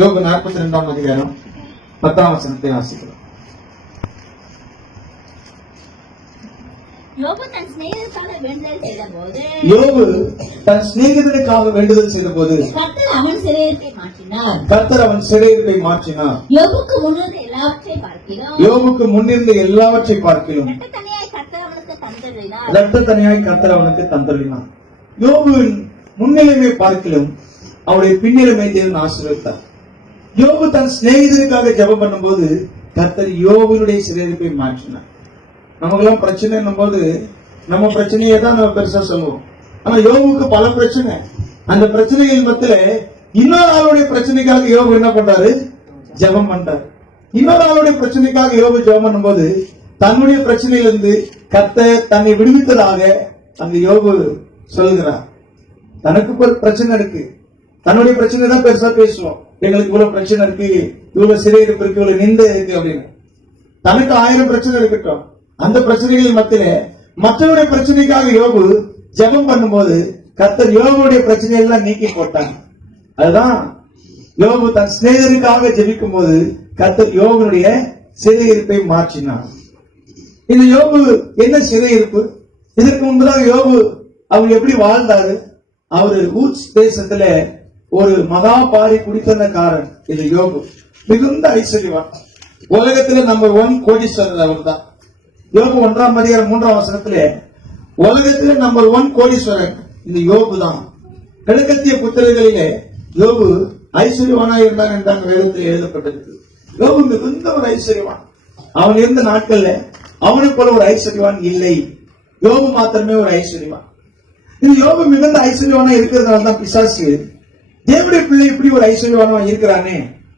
யோபு 42ஆம் அதிகாரம் 10ஆம் வசனத்தை வாசிக்கிறோம். யோபு தன் சிநேகிதனுக்காக வேண்டுதல் செய்த போது கர்த்தர் அவன் சிறையிருப்பை மாற்றினார். யோபுக்கு முன்னிருந்த எல்லாவற்றை பார்க்கிறோம் இரட்டத்தனையாய் கர்த்தர் அவனுக்கு தந்தளினார். யோபுவின் முன்னிலைமை பார்க்கிலும் அவருடைய பின்னிலைமை தேவன் ஆசீர்வதித்தார். யோபு தன் சிநேகிதனுக்காக ஜெபம் பண்ணும்போது கர்த்தர் யோபுவினுடைய சிறையிருப்பை மாற்றினார். நமக்கெல்லாம் பிரச்சனை போது நம்ம பிரச்சனையே தான் நம்ம பெருசா சொல்லுவோம். ஆனா யோபுக்கு பல பிரச்சனை. அந்த பிரச்சனைகள் மத்தியில இன்னொரு ஆளுடைய பிரச்சனைக்காக யோபு என்ன பண்றாரு? ஜெபம் பண்றாரு. இன்னொரு ஆளுடைய பிரச்சனைக்காக யோபு ஜெபம் பண்ணும்போது தன்னுடைய பிரச்சனையிலிருந்து கர்த்தர் தன்னை விடுவித்ததாக அந்த யோபு சொல்கிறார். தனக்கு பிரச்சனை இருக்கு, தன்னுடைய பிரச்சனை தான் பெருசா பேசுவோம். எங்களுக்கு இவ்வளவு பிரச்சனை இருக்கு, இவ்வளவு சிறையிருப்பு இருக்கு, இவ்வளவு நிந்தை இருக்கு அப்படின்னு. தனக்கு 1000 பிரச்சனை இருக்கட்டும், அந்த பிரச்சனைகள் மத்தியில மற்றவருடைய பிரச்சனைக்காக யோபு ஜெபம் பண்ணும்போது கர்த்தர் யோபுடைய பிரச்சனை எல்லாம் நீக்கி போட்டாங்க. அதுதான் யோபு தன் சிநேகிதனுக்காக ஜெபிக்கும் போது கர்த்தர் யோபுடைய சிறையிருப்பை மாற்றினார். இந்த யோபு என்ன சிறையிருப்பு? இதற்கு முன்பதாக யோபு அவர் எப்படி வாழ்ந்தாரு? அவரு ஊட்ஸ் தேசத்துல ஒரு மகா பாரி குடித்தனக்காரன். இது யோபு மிகுந்த ஐஸ்வர்யவான். உலகத்துல நம்பர் 1 கோடீஸ்வரர் அவர் தான். யோபு 1ஆம் அதிகாரம் 3ஆம் வசனத்துல உலகத்துல நம்பர் 1 கோடீஸ்வரன் இந்த யோபு தான். கிழக்கத்திய புத்தகங்களிலே யோபு ஐஸ்வர்யவானா இருந்தான் என்றாங்க வேதத்தில் எழுதப்பட்டிருக்கு. யோபு மிகுந்த ஒரு ஐஸ்வர்யவான். அவன் இருந்த நாட்கள்ல அவனை போல ஒரு ஐஸ்வர்யவான் இல்லை. யோபு மாத்திரமே ஒரு ஐஸ்வர்யவான். இந்த யோபு மிகுந்த ஐஸ்வர்யவானா இருக்கிறதுனால தான் பிசாசு தேவனுடைய பிள்ளை இப்படி ஒரு ஐஸ்வர்யவானா இருக்கிறானே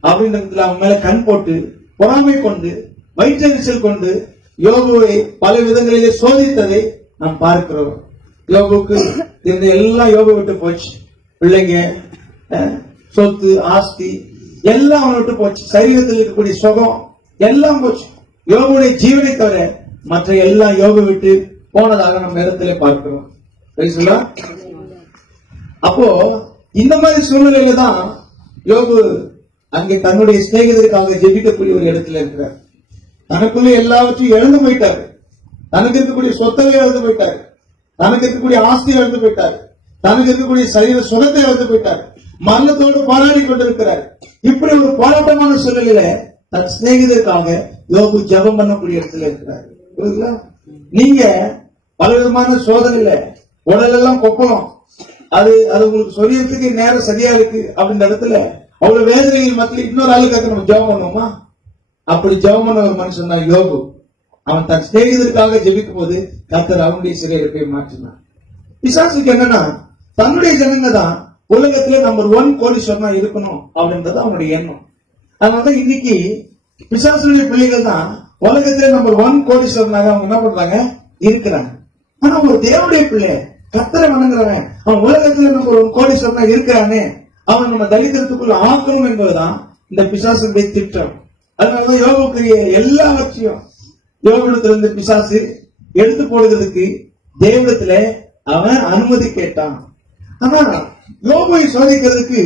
அப்படின்றதுல அவன் மேல கண் போட்டு பொறாமை கொண்டு வயிற்றெரிச்சல் கொண்டு யோபுவை பல விதங்களிலே சோதித்ததை நாம் பார்க்கிறோம். யோபுக்கு இந்த எல்லாம் யோபு விட்டு போச்சு. பிள்ளைங்க, சொத்து, ஆஸ்தி எல்லாம் அவனை விட்டு போச்சு. சரீரத்தில் இருக்கக்கூடிய சுகம் எல்லாம் போச்சு. யோபுடைய ஜீவனை தவிர மற்ற எல்லாம் யோபு விட்டு போனதாக நம்ம இடத்துல பார்க்கிறோம். அப்போ இந்த மாதிரி சூழ்நிலையில தான் யோபு அங்கே தன்னுடைய சிநேகிதருக்காக ஜெபிக்கக்கூடிய ஒரு இடத்துல இருக்கிறார். தனக்குள்ள எல்லாவற்றையும் இழந்து போயிட்டாரு. தனக்கு இருக்கக்கூடிய சொத்தை இழந்து போயிட்டாரு. தனக்கு இருக்கக்கூடிய ஆஸ்தி இழந்து போயிட்டாரு. தனக்கு இருக்கக்கூடிய சரீர சுகத்தை இழந்து போயிட்டாரு. மரணத்தோடு போராடி கொண்டிருக்கிறார். இப்படி ஒரு போராட்டமான சூழ்நிலையில தன் சிநேகிதருக்காக யோபு ஜெபம் பண்ணக்கூடிய இடத்துல இருக்கிறார். நீங்க பல விதமான சோதனையில உடல் எல்லாம் கொப்பளம், அது உங்களுக்கு சொல்லியதுக்கு நேரம் சரியா இருக்கு அப்படின்ற இடத்துல அவ்வளவு வேதனைகள் மத்தியில் இன்னொரு ஆளுக்காக நம்ம ஜெபம் பண்ணுவோமா? அப்படி ஜெபம் பண்ண ஒரு மனுஷன் தான் யோபு. அவன் தன் சிநேகிதருக்காக ஜெபிக்கும் போது கர்த்தர் அவனுடைய சிறையிருப்பை மாற்றினான். பிசாசுக்கு என்னன்னா தன்னுடைய ஜனங்க தான் உலகத்துல நம்பர் 1 கோடீஸ்வரனா இருக்கணும் அப்படின்றது அவனுடைய எண்ணம். அதனாலதான் இன்னைக்கு பிசாசுடைய பிள்ளைகள் தான் உலகத்துல நம்பர் 1 கோடீஸ்வரனாக அவங்க என்ன பண்றாங்க? இருக்கிறாங்க. ஆனா ஒரு தேவனுடைய பிள்ளை கர்த்தரை வணங்குறவன் அவன் உலகத்துல நம்பர் 1 கோடீஸ்வரனா இருக்கிறானே, அவன் நம்ம தரித்திரத்துக்குள்ள ஆக்கணும் என்பதுதான் இந்த பிசாசுடைய திட்டம். அதனாலதான் யோபுக்குரிய எல்லாவற்றையும் யோபுடத்திலிருந்து பிசாசு எடுத்து போடுறதுக்கு தேவனிடத்துல அவன் அனுமதி கேட்டான். ஆனா யோபுவை சோதிக்கிறதுக்கு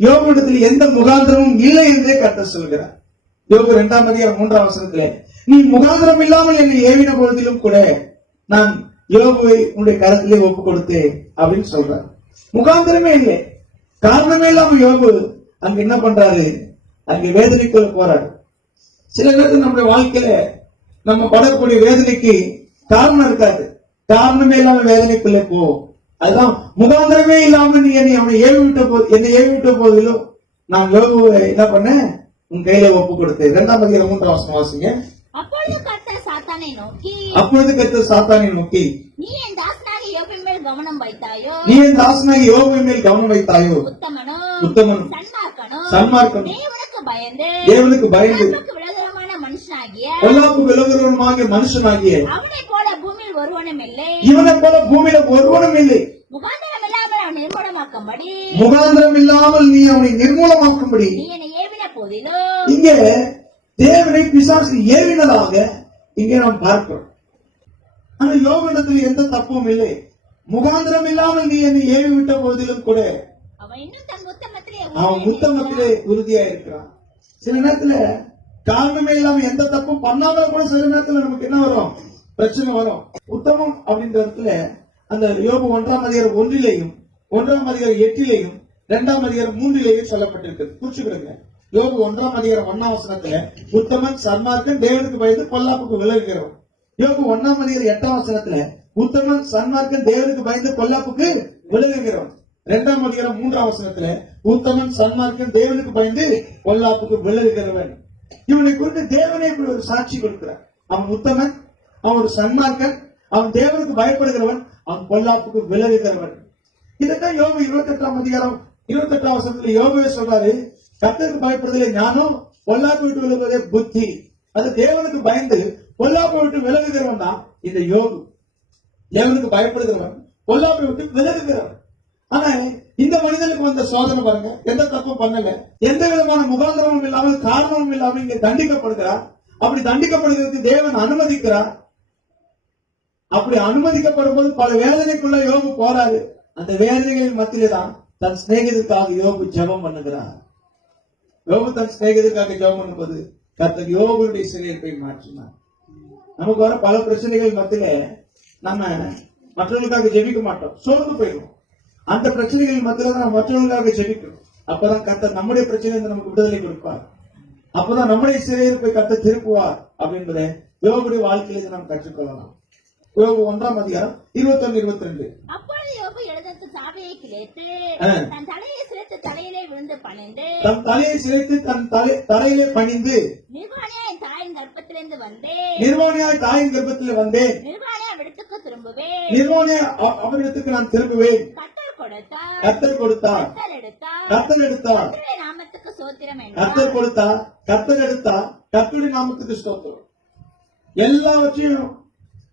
யோபுடத்தில் எந்த முகாந்திரமும் இல்லை என்றே கர்த்தர் சொல்கிறார். யோபு 2ஆம் அதிகாரம் 3ஆம் வசனத்துல நீ முகாந்திரம் இல்லாமல் என்னை ஏவின பொழுதிலும் கூட நான் யோபுவை உன்னுடைய கரத்திலே ஒப்பு கொடுத்தேன் அப்படின்னு சொல்றார். முகாந்திரமே இல்லை, காரணமே இல்லாம யோபு அங்க என்ன பண்றாரு? அங்க வேதனைக்குள்ள போறாரு. சில நேரத்தில் நம்முடைய வாழ்க்கையில நம்ம படக்கூடிய வேதனைக்கு காரணம் இருக்காது. காரணமே இல்லாம வேதனைக்குள்ள போவோம். அதுதான் முகாந்திரமே இல்லாம நீ என்னை ஏவிவிட்ட போதிலும் நான் யோபுவை என்ன பண்ணேன்? உன் கையில ஒப்பு கொடுத்தேன். 2ஆம் அதிகாரம் 3ஆம் வசனம் வாசிங்க. அப்பொழுது கர்த்தர் சாத்தானை நோக்கி நீ என் தாசனாகிய யோபுவின் மேல் கவனம் வைத்தாயோ? உத்தமனும் சன்மார்க்கனும் தேவனுக்கு பயந்து பொல்லாப்பு விலகுறவனுமாகிய மனுஷனாகிய அவனைப் போல பூமியில் ஒருவனும் இல்லை. இவனை போல பூமியில ஒருவனும் இல்லை. முகாந்திரம் இல்லாமல் அவனை நிர்மூலமாக்கும்படி நீ அவனை நிர்மூலமாக்கும்படி இங்க தேவனை பிசாசு ஏவினதாக இங்கே நாம் பார்க்கிறோம். ஆனா யோபனிடத்தில் எந்த தப்பும் இல்லை. முகாந்திரம் இல்லாமல் நீ என்னை ஏவி விட்ட போதிலும் கூட அவன் இன்னும் தன் உத்தமத்திலே அவன் உத்தமத்திலே உறுதியா இருக்கிறான். சில நேரத்துல காரணமே இல்லாம எந்த தப்பும் பண்ணாத கூட சில நேரத்துல நமக்கு என்ன வரும், பிரச்சனை வரும். உத்தமம் அப்படின்ற இடத்துல அந்த யோபு 1ஆம் அதிகாரம் 1 1ஆம் அதிகாரம் 8 2ஆம் அதிகாரம் 3 சொல்லப்பட்டிருக்கு. குறிச்சுக்கிடுங்க. யோபு 1ஆம் அதிகாரம் 1ஆம் வசனத்துல உத்தமன் சன்மார்க்கன் தேவனுக்கு பயந்து பொல்லாப்புக்கு விலகுகிறவன். யோபு 1ஆம் அதிகாரம் 8ஆம் வசனத்துல உத்தமன் சன்மார்க்கன் தேவனுக்கு பயந்து பொல்லாப்புக்கு விலகுகிறவன். 2ஆம் அதிகாரம் 3ஆம் வசனத்துல உத்தமன் சன்மார்க்கன் தேவனுக்கு பயந்து பொல்லாப்புக்கு விலகுகிறவன். இவனை குறித்து தேவனே இப்படி ஒரு சாட்சி கொடுக்கிறார். அவன் உத்தமன், அவன் ஒரு சன்மார்க்கன், அவன் தேவனுக்கு பயப்படுகிறவன், அவன் பொல்லாப்புக்கு விலகுகிறவன். இதைத்தான் யோபு 28ஆம் அதிகாரம் 28ஆம் வசனத்துல யோபுவே சொல்றாரு, கர்த்தருக்கு பயப்படுறதுல ஞானம், பொல்லாப்பு விட்டு விலகுவதே புத்தி. அது தேவனுக்கு பயந்து பொல்லாப்பை விட்டு விலகுகிறவன் தான் இந்த யோபு. தேவனுக்கு பயப்படுகிறவன், பொல்லாப்பை விட்டு விலகுகிறவன். ஆனா இந்த மனிதனுக்கு வந்த சோதனை பாருங்க, எந்த தப்பும் பண்ணல, எந்த விதமான முகாந்திரமும் இல்லாமல் காரணமும் இல்லாமல் இங்க தண்டிக்கப்படுகிறார். அப்படி தண்டிக்கப்படுகிறதுக்கு தேவன் அனுமதிக்கிறார். அப்படி அனுமதிக்கப்படும் போது பல வேதனைக்குள்ள யோபு போறாரு. அந்த வேதனைகளின் மத்தியிலே தான் தன் சிநேகிதருக்காக யோபு ஜெபம் பண்ணுகிறார். யோபு தன் சிநேகிதருக்காக ஜெபம் பண்ணும்போது கர்த்தர் யோபுடைய சிறையிருப்பை மாற்றினார். நமக்கு வர பல பிரச்சனைகள் மத்தியில நம்ம மற்றவர்களுக்காக ஜெபிக்க மாட்டோம், சோர்ந்து போயிடுவோம். அந்த பிரச்சனைகள் மத்தியில நம்ம மற்றவர்களுக்காக ஜெபிக்கணும். அப்பதான் கர்த்தர் நம்முடைய பிரச்சனையிலிருந்து நமக்கு விடுதலை கொடுப்பார். அப்பதான் நம்முடைய சிறையிருப்பை கர்த்தர் திருப்புவார் அப்படின்றத யோபுடைய வாழ்க்கையிலிருந்து நாம் கற்றுக்கொள்ளலாம். யோபு 1ஆம் அதிகாரம் 21 22. அப்பொழுது யோபு எழுதத்து சாவியை கிழித்து தன் தலையை சிரைத்து தலையிலே விழுந்து பணிந்து தன் தலையை சிரைத்து தன் தலையிலே பணிந்து நிர்வாணியாய் தாயின் கர்ப்பத்திலிருந்து வந்தேன், நிர்வாணியாய் தாயின் கர்ப்பத்தில் வந்தேன், நிர்வாணியா விடத்துக்கு திரும்புவேன், நிர்வாணியா அவரிடத்துக்கு நான் திரும்புவேன். கர்த்தர் கொடுத்தார், கர்த்தர் கொடுத்தார், கர்த்தர் எடுத்தார், கர்த்தர் எடுத்தார். கர்த்தருடைய நாமத்துக்கு ஸ்தோத்திரம் என்றார். கர்த்தர் கொடுத்தார், கர்த்தர் எடுத்தார், கர்த்தருடைய நாமத்துக்கு ஸ்தோத்திரம். எல்லாவற்றையும்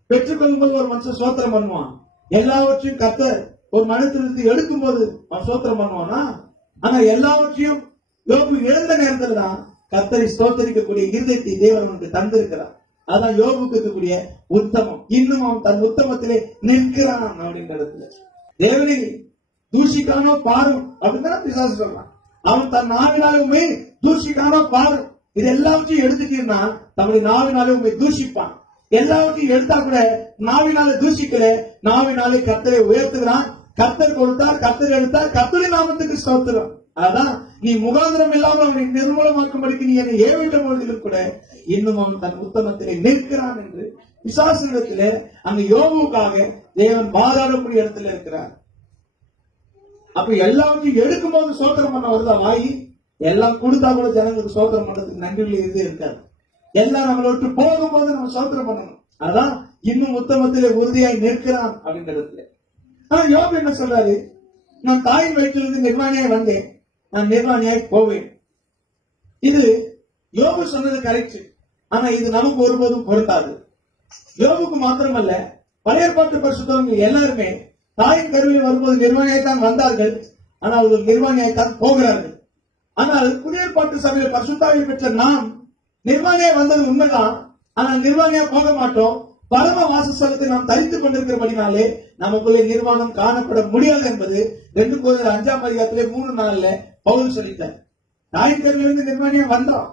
பெற்றுக்கொள்ளும் போது ஒரு மனுஷன் சோத்திரம் பண்ணுவான். எல்லாவற்றையும் கர்த்தர் ஒரு மனிதத்திலிருந்து எடுக்கும் போது அவன் சோத்திரம் பண்ணுவானா? ஆனா எல்லாவற்றையும் யோபு இழந்த நேரத்துல தான் கர்த்தரை ஸ்தோத்தரிக்கக்கூடிய இருதயத்தை தேவன் அவனுக்கு தந்திருக்கிறார். அதான் யோபுக்கு இருக்கக்கூடிய உத்தமம். இன்னும் அவன் தன் உத்தமத்திலே நிற்கிறான் அப்படின்றதுல தேவனை தூஷிக்கானோ பாரும் அப்படின்னு பிசாசு சொல்றான். அவன் தன் நாவினாலுமே தூஷிக்கானோ பாரும். இது எல்லாவற்றையும் எடுத்துட்டீங்கன்னா தன்னுடைய நாவினாலே உண்மை தூஷிப்பான். எல்லாவற்றையும் எடுத்தா கூட நாவினால தூஷிக்கல, நாவினாலே கர்த்தரை உயர்த்துகிறான். கர்த்தர் கொடுத்தார், கர்த்தர் எடுத்தார், கர்த்தருடைய நாமத்துக்கு ஸ்தோத்திரம். அதான் நீ முகாந்திரம் இல்லாமல் அவனை நிர்மூலமாக்கும்படிக்கு நீ என்னை ஏவிட்ட பொழுதிலும் கூட இன்னும் அவன் தன் உத்தமத்திலே நிற்கிறான் என்று பிசாசிடத்திலே அந்த யோபுக்காக தேவன் வாதாடக்கூடிய இடத்துல இருக்கிறார். அப்ப எல்லாவற்றையும் எடுக்கும் போது சோத்திரம் பண்ண வருதா வாயி? எல்லாம் கொடுத்தா கூட ஜனங்களுக்கு சோத்திரம் பண்றதுக்கு நன்றியில் இருந்தே இருக்காது. எல்லாம் நம்மளை விட்டு போகும்போது நம்ம சோத்திரம் பண்ணணும். அதான் இன்னும் உத்தமத்திலே உறுதியாய் நிற்கிறான் அப்படின்றதுல. ஆனா யோபு என்ன சொல்றாரு? நான் தாயின் வயிற்றிலிருந்து நிர்வாணியாய் வந்தேன், நான் நிர்வாணியாய் போவேன். இது யோபு சொன்னது கரெக்ட். ஆனா இது நமக்கு ஒருபோதும் பொருந்தாது. யோபுக்கு மாத்திரமல்ல, பழைய ஏற்பாட்டு பரிசுத்தவங்க எல்லாருமே தாயின் கருவில் வரும்போது நிர்வாணியாய்த்தான் வந்தார்கள். ஆனால் அவர்கள் நிர்வாணியாய்த்தான் போகிறார்கள். ஆனால் புதிய ஏற்பாட்டு சபையில் பரிசுத்தாவை பெற்ற நாம் நிர்வாணியா வந்தது உண்மைதான். ஆனால் நிர்வாணியா போக மாட்டோம். பரம வாசஸ்தலத்தை நாம் தரித்துக் கொண்டிருக்கிறபடினாலே நமக்குள்ளே நிர்வாணம் காணப்பட முடியாது என்பது 2 Corinthians 5ஆம் அதிகாரத்திலே 3:4 பவுல் சொல்லிட்டார். தாயின் கருவிலிருந்து நிர்வாணியா வந்தோம்,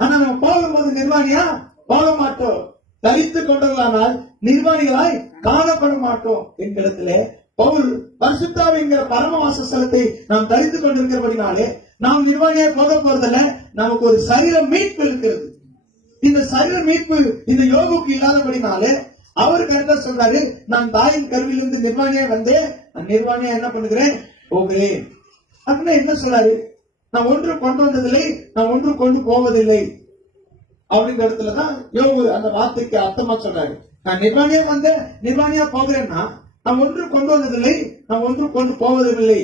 ஆனா நம்ம போகும்போது நிர்வாணியா போக மாட்டோம். தரித்துக் கொண்டவர்களானால் நிர்வாணிகளாய் காணப்பட மாட்டோம் என்கிறதுல பவுல் பரிசுத்தாவிங்கிற பரம வாசஸ்தலத்தை நாம் தரித்துக் கொண்டிருக்கிறபடினாலே நாம் நிர்வாணியாய் போக போறதில்ல. நமக்கு ஒரு சரீர மீட்பு இருக்கிறது. இந்த சரீர மீட்பு இந்த யோகுக்கு இல்லாதபடினாலே அவருக்கு என்ன சொல்றாரு? நான் தாயின் கருவிலிருந்து நிர்வாணியாய் வந்தேன், நான் நிர்வாணியா என்ன பண்ணுகிறேன்? போகிறேன். அப்படின்னா என்ன சொல்றாரு? நான் ஒன்று கொண்டு வந்ததில்லை, நான் ஒன்று கொண்டு போவதில்லை அப்படிங்கிற இடத்துலதான் யோகு அந்த வார்த்தைக்கு அர்த்தமா சொல்றாரு. நான் நிர்வாணியா வந்தேன், நிர்வாணியா போகிறேன்னா நான் ஒன்று கொண்டு வந்ததில்லை, நான் ஒன்று கொண்டு போவதில்லை.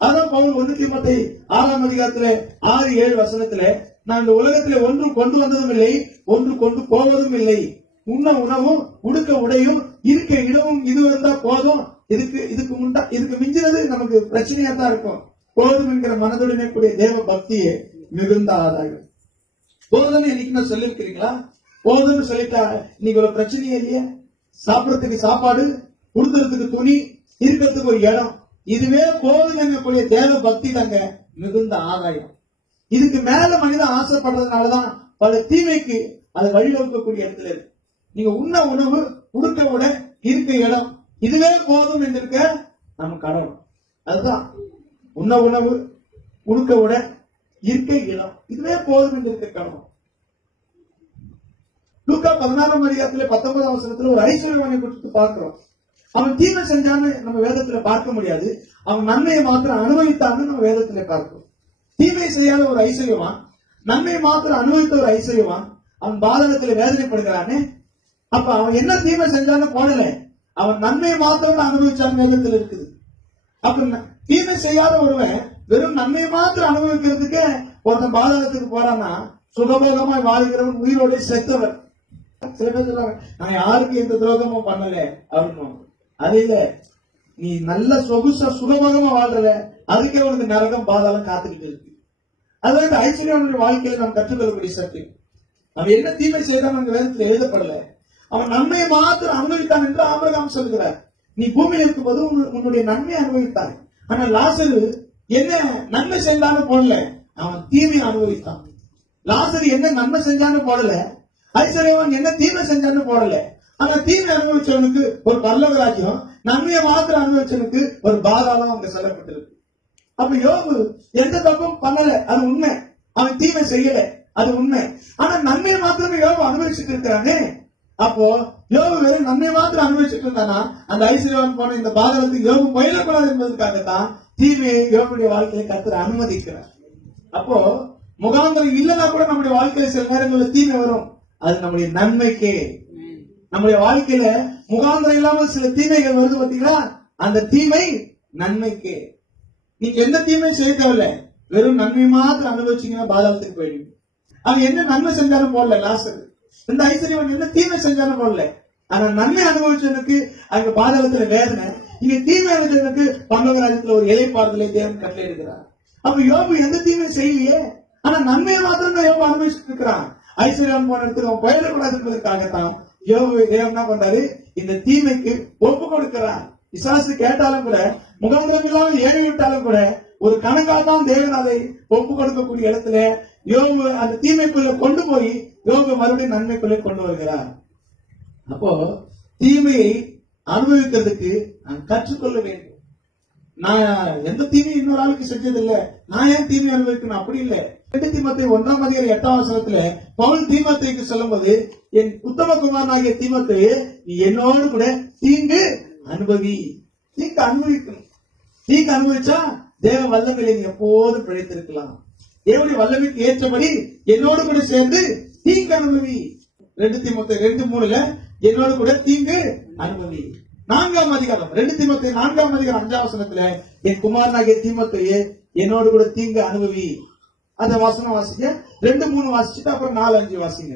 அதான் பவுல் 1 தீமோத்தேயு 6ஆம் அதிகாரத்திலே 6-7 வசனத்திலே நான் இந்த உலகத்திலே ஒன்று கொண்டு வந்ததும் இல்லை, ஒன்று கொண்டு போவதும் இல்லை. உண்ண உணவும் உடுக்க உடையும் இருக்க இடமும் இது வந்தா போதும். இதுக்கு மிஞ்சினது நமக்கு பிரச்சனையா தான் இருக்கும். போதும் என்கிற மனதுடனே கூடிய தேவ பக்தியே மிகுந்த ஆதாயம். போதும்னு இன்னைக்கு நான் சொல்லிருக்கிறீங்களா? போதும்னு சொல்லிட்டா இன்னைக்கு ஒரு பிரச்சனையே இல்லையே. சாப்பிடறதுக்கு சாப்பாடு, உடுத்துறதுக்கு துணி, இருக்கிறதுக்கு ஒரு இடம், இதுவே போதும் என்னக்கூடிய தேவ பக்தி தாங்க மிகுந்த ஆதாயம். இதுக்கு மேல மனிதன் ஆசைப்படுறதுனாலதான் பல தீமைக்கு அது வழிவகுக்கக்கூடிய இடத்துல இருக்கு. நீங்க உண்ண உணவு, உடுக்க உட, இருக்க இடம், இதுவே போதும் என்று இருக்க நம்ம கடவுள். அதுதான் உண்ண உணவு, உடுக்க உட, இருக்க இடம், இதுவே போதும் என்று இருக்க கடவுள். லூக்கா 14ஆம் அதிகாரத்துல 19ஆம் வசனத்துல ஒரு ஐஸ்வர்யவானை குறித்து பார்க்கிறோம். அவன் தீமை செஞ்சான்னு நம்ம வேதத்துல பார்க்க முடியாது. அவன் நன்மையை மாத்திரம் அனுபவித்தான்னு நம்ம வேதத்துல பார்க்கிறோம். தீமை செய்யாத ஒரு ஐஸ்வர்யவான், நன்மையை மாத்திரம் அனுபவித்த ஒரு ஐஸ்வர்யவான், அவன் பாதகத்துல வேதனைப்படுகிறானே. அப்ப அவன் என்ன தீமை செஞ்சான்னு போடல, அவன் நன்மையை மாத்திரம் அனுபவிச்சான்னு வேதத்துல இருக்குது. அப்ப தீமை செய்யாத ஒருவன் வெறும் நன்மையை மாத்திரம் அனுபவிக்கிறதுக்கு ஒருத்தன் பாதகத்துக்கு போறான்னா சுகபோகமாய் வாழ்கிறவன் உயிரோட செத்தவன். சில பேர் சொல்லுவாங்க, நான் யாருக்கு எந்த துரோகமும் பண்ணல அப்படின்னு. அது இல்ல, நீ நல்ல சொகுசா சுகபோகமா வாழ்ற, அதுக்கே உனக்கு நரகம் பாதாளம் காத்துக்கிட்டு இருக்கு. அதாவது ஐஸ்வர்யவனுடைய வாழ்க்கையில நாம் கற்றுக்கொள்ளக்கூடிய சத்தியம். அவன் என்ன தீமை செய்தான் அந்த வேதத்தில் எழுதப்படல, அவன் நன்மையை மாத்திரம் அனுபவித்தான் என்று ஆபிரகாம் சொல்கிறார். நீ பூமியில் இருக்கும் போது உன்னுடைய நன்மையை அனுபவித்தாய். ஆனா லாசரு என்ன நன்மை செஞ்சாலும் போடல, அவன் தீமையை அனுபவித்தான். லாசரு என்ன நன்மை செஞ்சாலும் போடல, ஐஸ்வர்யவன் என்ன தீமை செஞ்சான்னு போடல. ஆனா தீமை அனுபவிச்சவனுக்கு ஒரு பரலோக ராஜ்யம், நன்மையை மாத்திரம் அனுபவிச்சவனுக்கு ஒரு பாதாளம் அங்க சொல்லப்பட்டிருக்கு. அப்ப யோபு எந்த தப்பும் பண்ணல, அது உண்மை. அவன் தீமை செய்யல, அது உண்மை. ஆனா நன்மையை மாத்திரமே யோபு அனுபவிச்சுட்டு இருக்கிறானே. அப்போ யோபு வெறும் நன்மையை மாத்திரம் அனுபவிச்சுட்டு இருந்தானா அந்த ஐஸ்வர்யவான் போன இந்த பாதாளத்துக்கு யோபு முயலக்கூடாது என்பதற்காகத்தான் தீமையை யோபுடைய வாழ்க்கையை கர்த்தர் அனுமதிக்கிறார். அப்போ முகாந்திரம் இல்லைன்னா கூட நம்முடைய வாழ்க்கையில சில நேரங்களில் தீமை வரும். அது நம்முடைய நன்மைக்கே. நம்முடைய வாழ்க்கையில முகாந்திரம் இல்லாமல் சில தீமைகள் வருது பாத்தீங்களா, அந்த தீமை நன்மைக்கே. நீங்க எந்த தீமை செய்ய தேவையில்ல, வெறும் நன்மை மாத்திரம் அனுபவிச்சீங்கன்னா பாதாளத்துக்கு போயிடுங்க. அது என்ன நன்மை செஞ்சாலும் போடல லாசர், இந்த ஐஸ்வர்யவன் என்ன தீமை செஞ்சாலும் போடல. ஆனா நன்மை அனுபவிச்சவனுக்கு அங்க பாதாளத்துல வேதனை, இங்க தீமை அனுபவிச்சவனுக்கு பரலோக ராஜ்யத்துல ஒரு இளைப்பாறுதலை தேவன் கட்டளை எடுக்கிறார். அப்ப யோபு எந்த தீமை செய்யலையே, ஆனா நன்மையை மாத்திரம் தான் யோபு அனுபவிச்சுட்டு இருக்கிறான். ஐஸ்வர்யம் போன இடத்துக்கு அவன் பயிரக்கூடாதுன்றதுக்காகத்தான் யோபு தேவன் என்ன பண்றாரு, இந்த தீமைக்கு ஒப்பு கொடுக்கிறார். விசுவாசி கேட்டாலும் கூட, முகாந்திரம் இல்லாமல் ஏறி விட்டாலும் கூட, ஒரு கணக்காதான் தேவன் அதை ஒப்பு கொடுக்கக்கூடிய இடத்துல யோபு அந்த தீமைக்குள்ள கொண்டு போய் யோபு மறுபடியும் நன்மைக்குள்ளே கொண்டு வருகிறார். அப்போ தீமையை அனுபவிக்கிறதுக்கு நான் கற்றுக்கொள்ள வேண்டும். நான் எந்த தீமையும் இன்னொரு ஆளுக்கு செஞ்சது இல்ல, நான் ஏன் தீமை அனுபவிக்கணும் அப்படி இல்லை. 2 தீமோத்தேயு 1ஆம் அதிகாரம் 8ஆம் வசனத்துல பவுல் தீமோத்தேயுக்கு சொல்லும்போது, என் உத்தம குமாரனாகிய தீமோத்தேயு, நீ என்னோடு கூட தீங்கு அனுபவி. தீங்கு அனுபவிக்கணும். தீங்கு அனுபவிச்சா தேவ வல்லமையில நீ எப்போதும் பிழைத்திருக்கலாம். தேவனுடைய வல்லமைக்கு ஏற்றபடி என்னோடு கூட சேர்ந்து தீங்கு அனுபவி. 2 தீமோத்தேயு 2:3 என்னோடு கூட தீங்கு அனுபவி. 4ஆம் அதிகாரம் 2 தீமோத்தேயு 4ஆம் அதிகாரம் 5ஆம் வசனத்துல, என் குமாரனாகிய தீமோத்தேயு என்னோடு கூட தீங்கு அனுபவி. அந்த வசனம் வாசிக்க 2:3 வாசிச்சுட்டு அப்புறம் 4-5 வாசிங்க.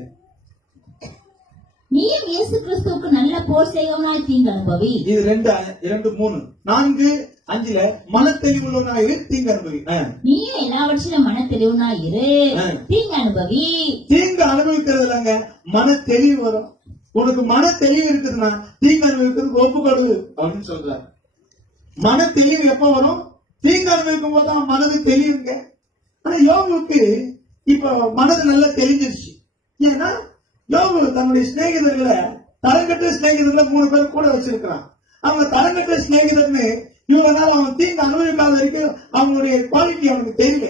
நீயும் இயேசு கிறிஸ்துவுக்கு நல்ல போர் செய்வனாய் தீங்கு அனுபவி. இது 2:3. 4-5 மனத்தெளிவுள்ளவனாய் தீங்கு அனுபவி. நீயும் எல்லாவற்றிலும் மனத்தெளிவுனாய் இரு, தீங்கு அனுபவி. தீங்கு அனுபவிக்கிறது இல்லைங்க, மன தெளிவு வரும். உனக்கு மன தெளிவு இருக்குதுன்னா தீங்கு அனுபவிக்கிறதுக்கு ஒப்புக்கொடு அப்படின்னு சொல்றாரு. மன தெளிவு எப்ப வரும்? தீங்கு அனுபவிக்கும் போது மனது தெளிவுங்க. ஆனா யோபுக்கு இப்ப மனது நல்லா தெரிஞ்சிருச்சு. ஏன்னா யோபு தன்னுடைய சிநேகிதர்களை, தரங்கட்ட சிநேகிதர்களை 3 பேர் கூட வச்சிருக்கிறான். அவங்க தரங்கட்ட சிநேகிதர்னு இவ்வளவு நாள் அவன் தீங்கு அனுபவிக்காத வரைக்கும் அவங்களுடைய குவாலிட்டி அவனுக்கு தெரியல.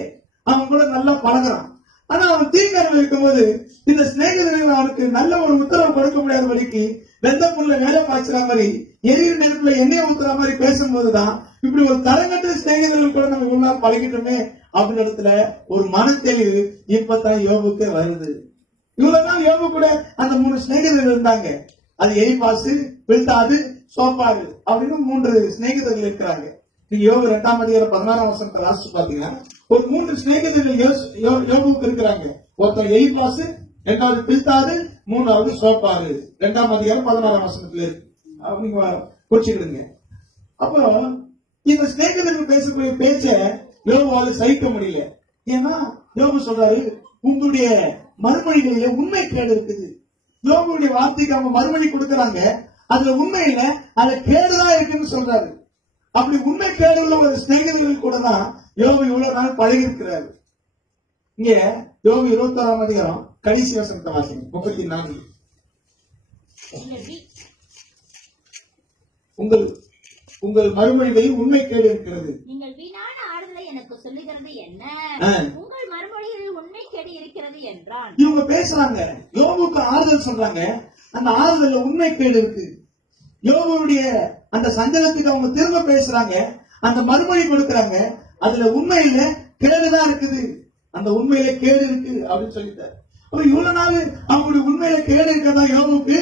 அவன் கூட நல்லா பழகுறான். ஆனா அவன் தீங்கு அனுபவிக்கும் போது இந்த சிநேகிதர்கள் அவனுக்கு நல்ல ஒரு உத்தரவு கொடுக்க முடியாத வரைக்கும் வெந்த புள்ள வேலை பாய்ச்சுற மாதிரி, எரியிற நேரத்துல எண்ணெய் ஊத்துற மாதிரி பேசும்போதுதான் இப்படி ஒரு தரங்கட்ட சிநேகிதர்கள் கூட நம்ம இவ்வளவு நாள் பழகிட்டோமே அப்படின்ற இடத்துல ஒரு மன தெளிவு இப்பதான் யோபுக்கு வருது. இவ்வளவு நாள் யோபு கூட அந்த 3 சிநேகிதர்கள் இருந்தாங்க. அது எலிபாசு, பில்தாது, சோப்பாரு அப்படின்னு 3 சிநேகிதர்கள் இருக்கிறாங்க. நீங்க யோபு 2ஆம் அதிகாரம் 16ஆம் வசனத்தை வாசிச்சு பாத்தீங்கன்னா ஒரு 3 சிநேகிதர்கள் யோபுக்கு இருக்கிறாங்க. ஒருத்தர் எலிபாசு, 2வது பில்தாது, 3வது சோப்பாரு. 2ஆம் அதிகாரம் 16ஆம் வசனத்துல இருக்கு. நீங்க குறிச்சுக்கிடுங்க. அப்போ இந்த சிநேகிதர்கள் பேசக்கூடிய பேச்ச யோபுவால சகிக்க முடியல. ஏன்னா யோபு சொல்றாரு, உங்களுடைய மறுமொழிகளில உண்மை கேடு இருக்குது. யோபுடைய வார்த்தைக்கு அவங்க மறுமொழி கொடுக்கறாங்க, அதுல உண்மை இல்ல, அதுல கேடுதான் இருக்குன்னு சொல்றாரு. அப்படி உண்மை கேடுள்ள ஒரு சிநேகிதர்கள் கூட தான் யோபு இவ்வளவு நாள் பழகி இருக்கிறாரு. இங்க யோபு 21ஆம் அதிகாரம் கடைசி வசனத்தை வாசிங்க. 34. உங்கள் உங்கள் மறுமொழிகளில் உண்மை கேடு இருக்கிறது. நீங்கள் வீணான ஆறுதலை எனக்கு சொல்லுகிறது என்ன? உங்கள் மறுமொழிகளில் உண்மை கேடு இருக்கிறது என்றான். இவங்க பேசுறாங்க, யோபுக்கு ஆறுதல் சொல்றாங்க. அந்த ஆறுதல்ல உண்மை கேடு இருக்கு. யோபுடைய அந்த சஞ்சலத்துக்கு அவங்க திரும்ப பேசுறாங்க, அந்த மறுமொழி கொடுக்கறாங்க. அதுல உண்மையில கேடுதான் இருக்குது, அந்த உண்மையில கேடு இருக்கு அப்படின்னு சொல்லிட்டாரு. அப்ப இவ்வளவு நாள் அவங்களுடைய உண்மையில கேடு இருக்கிறதா யோபுக்கு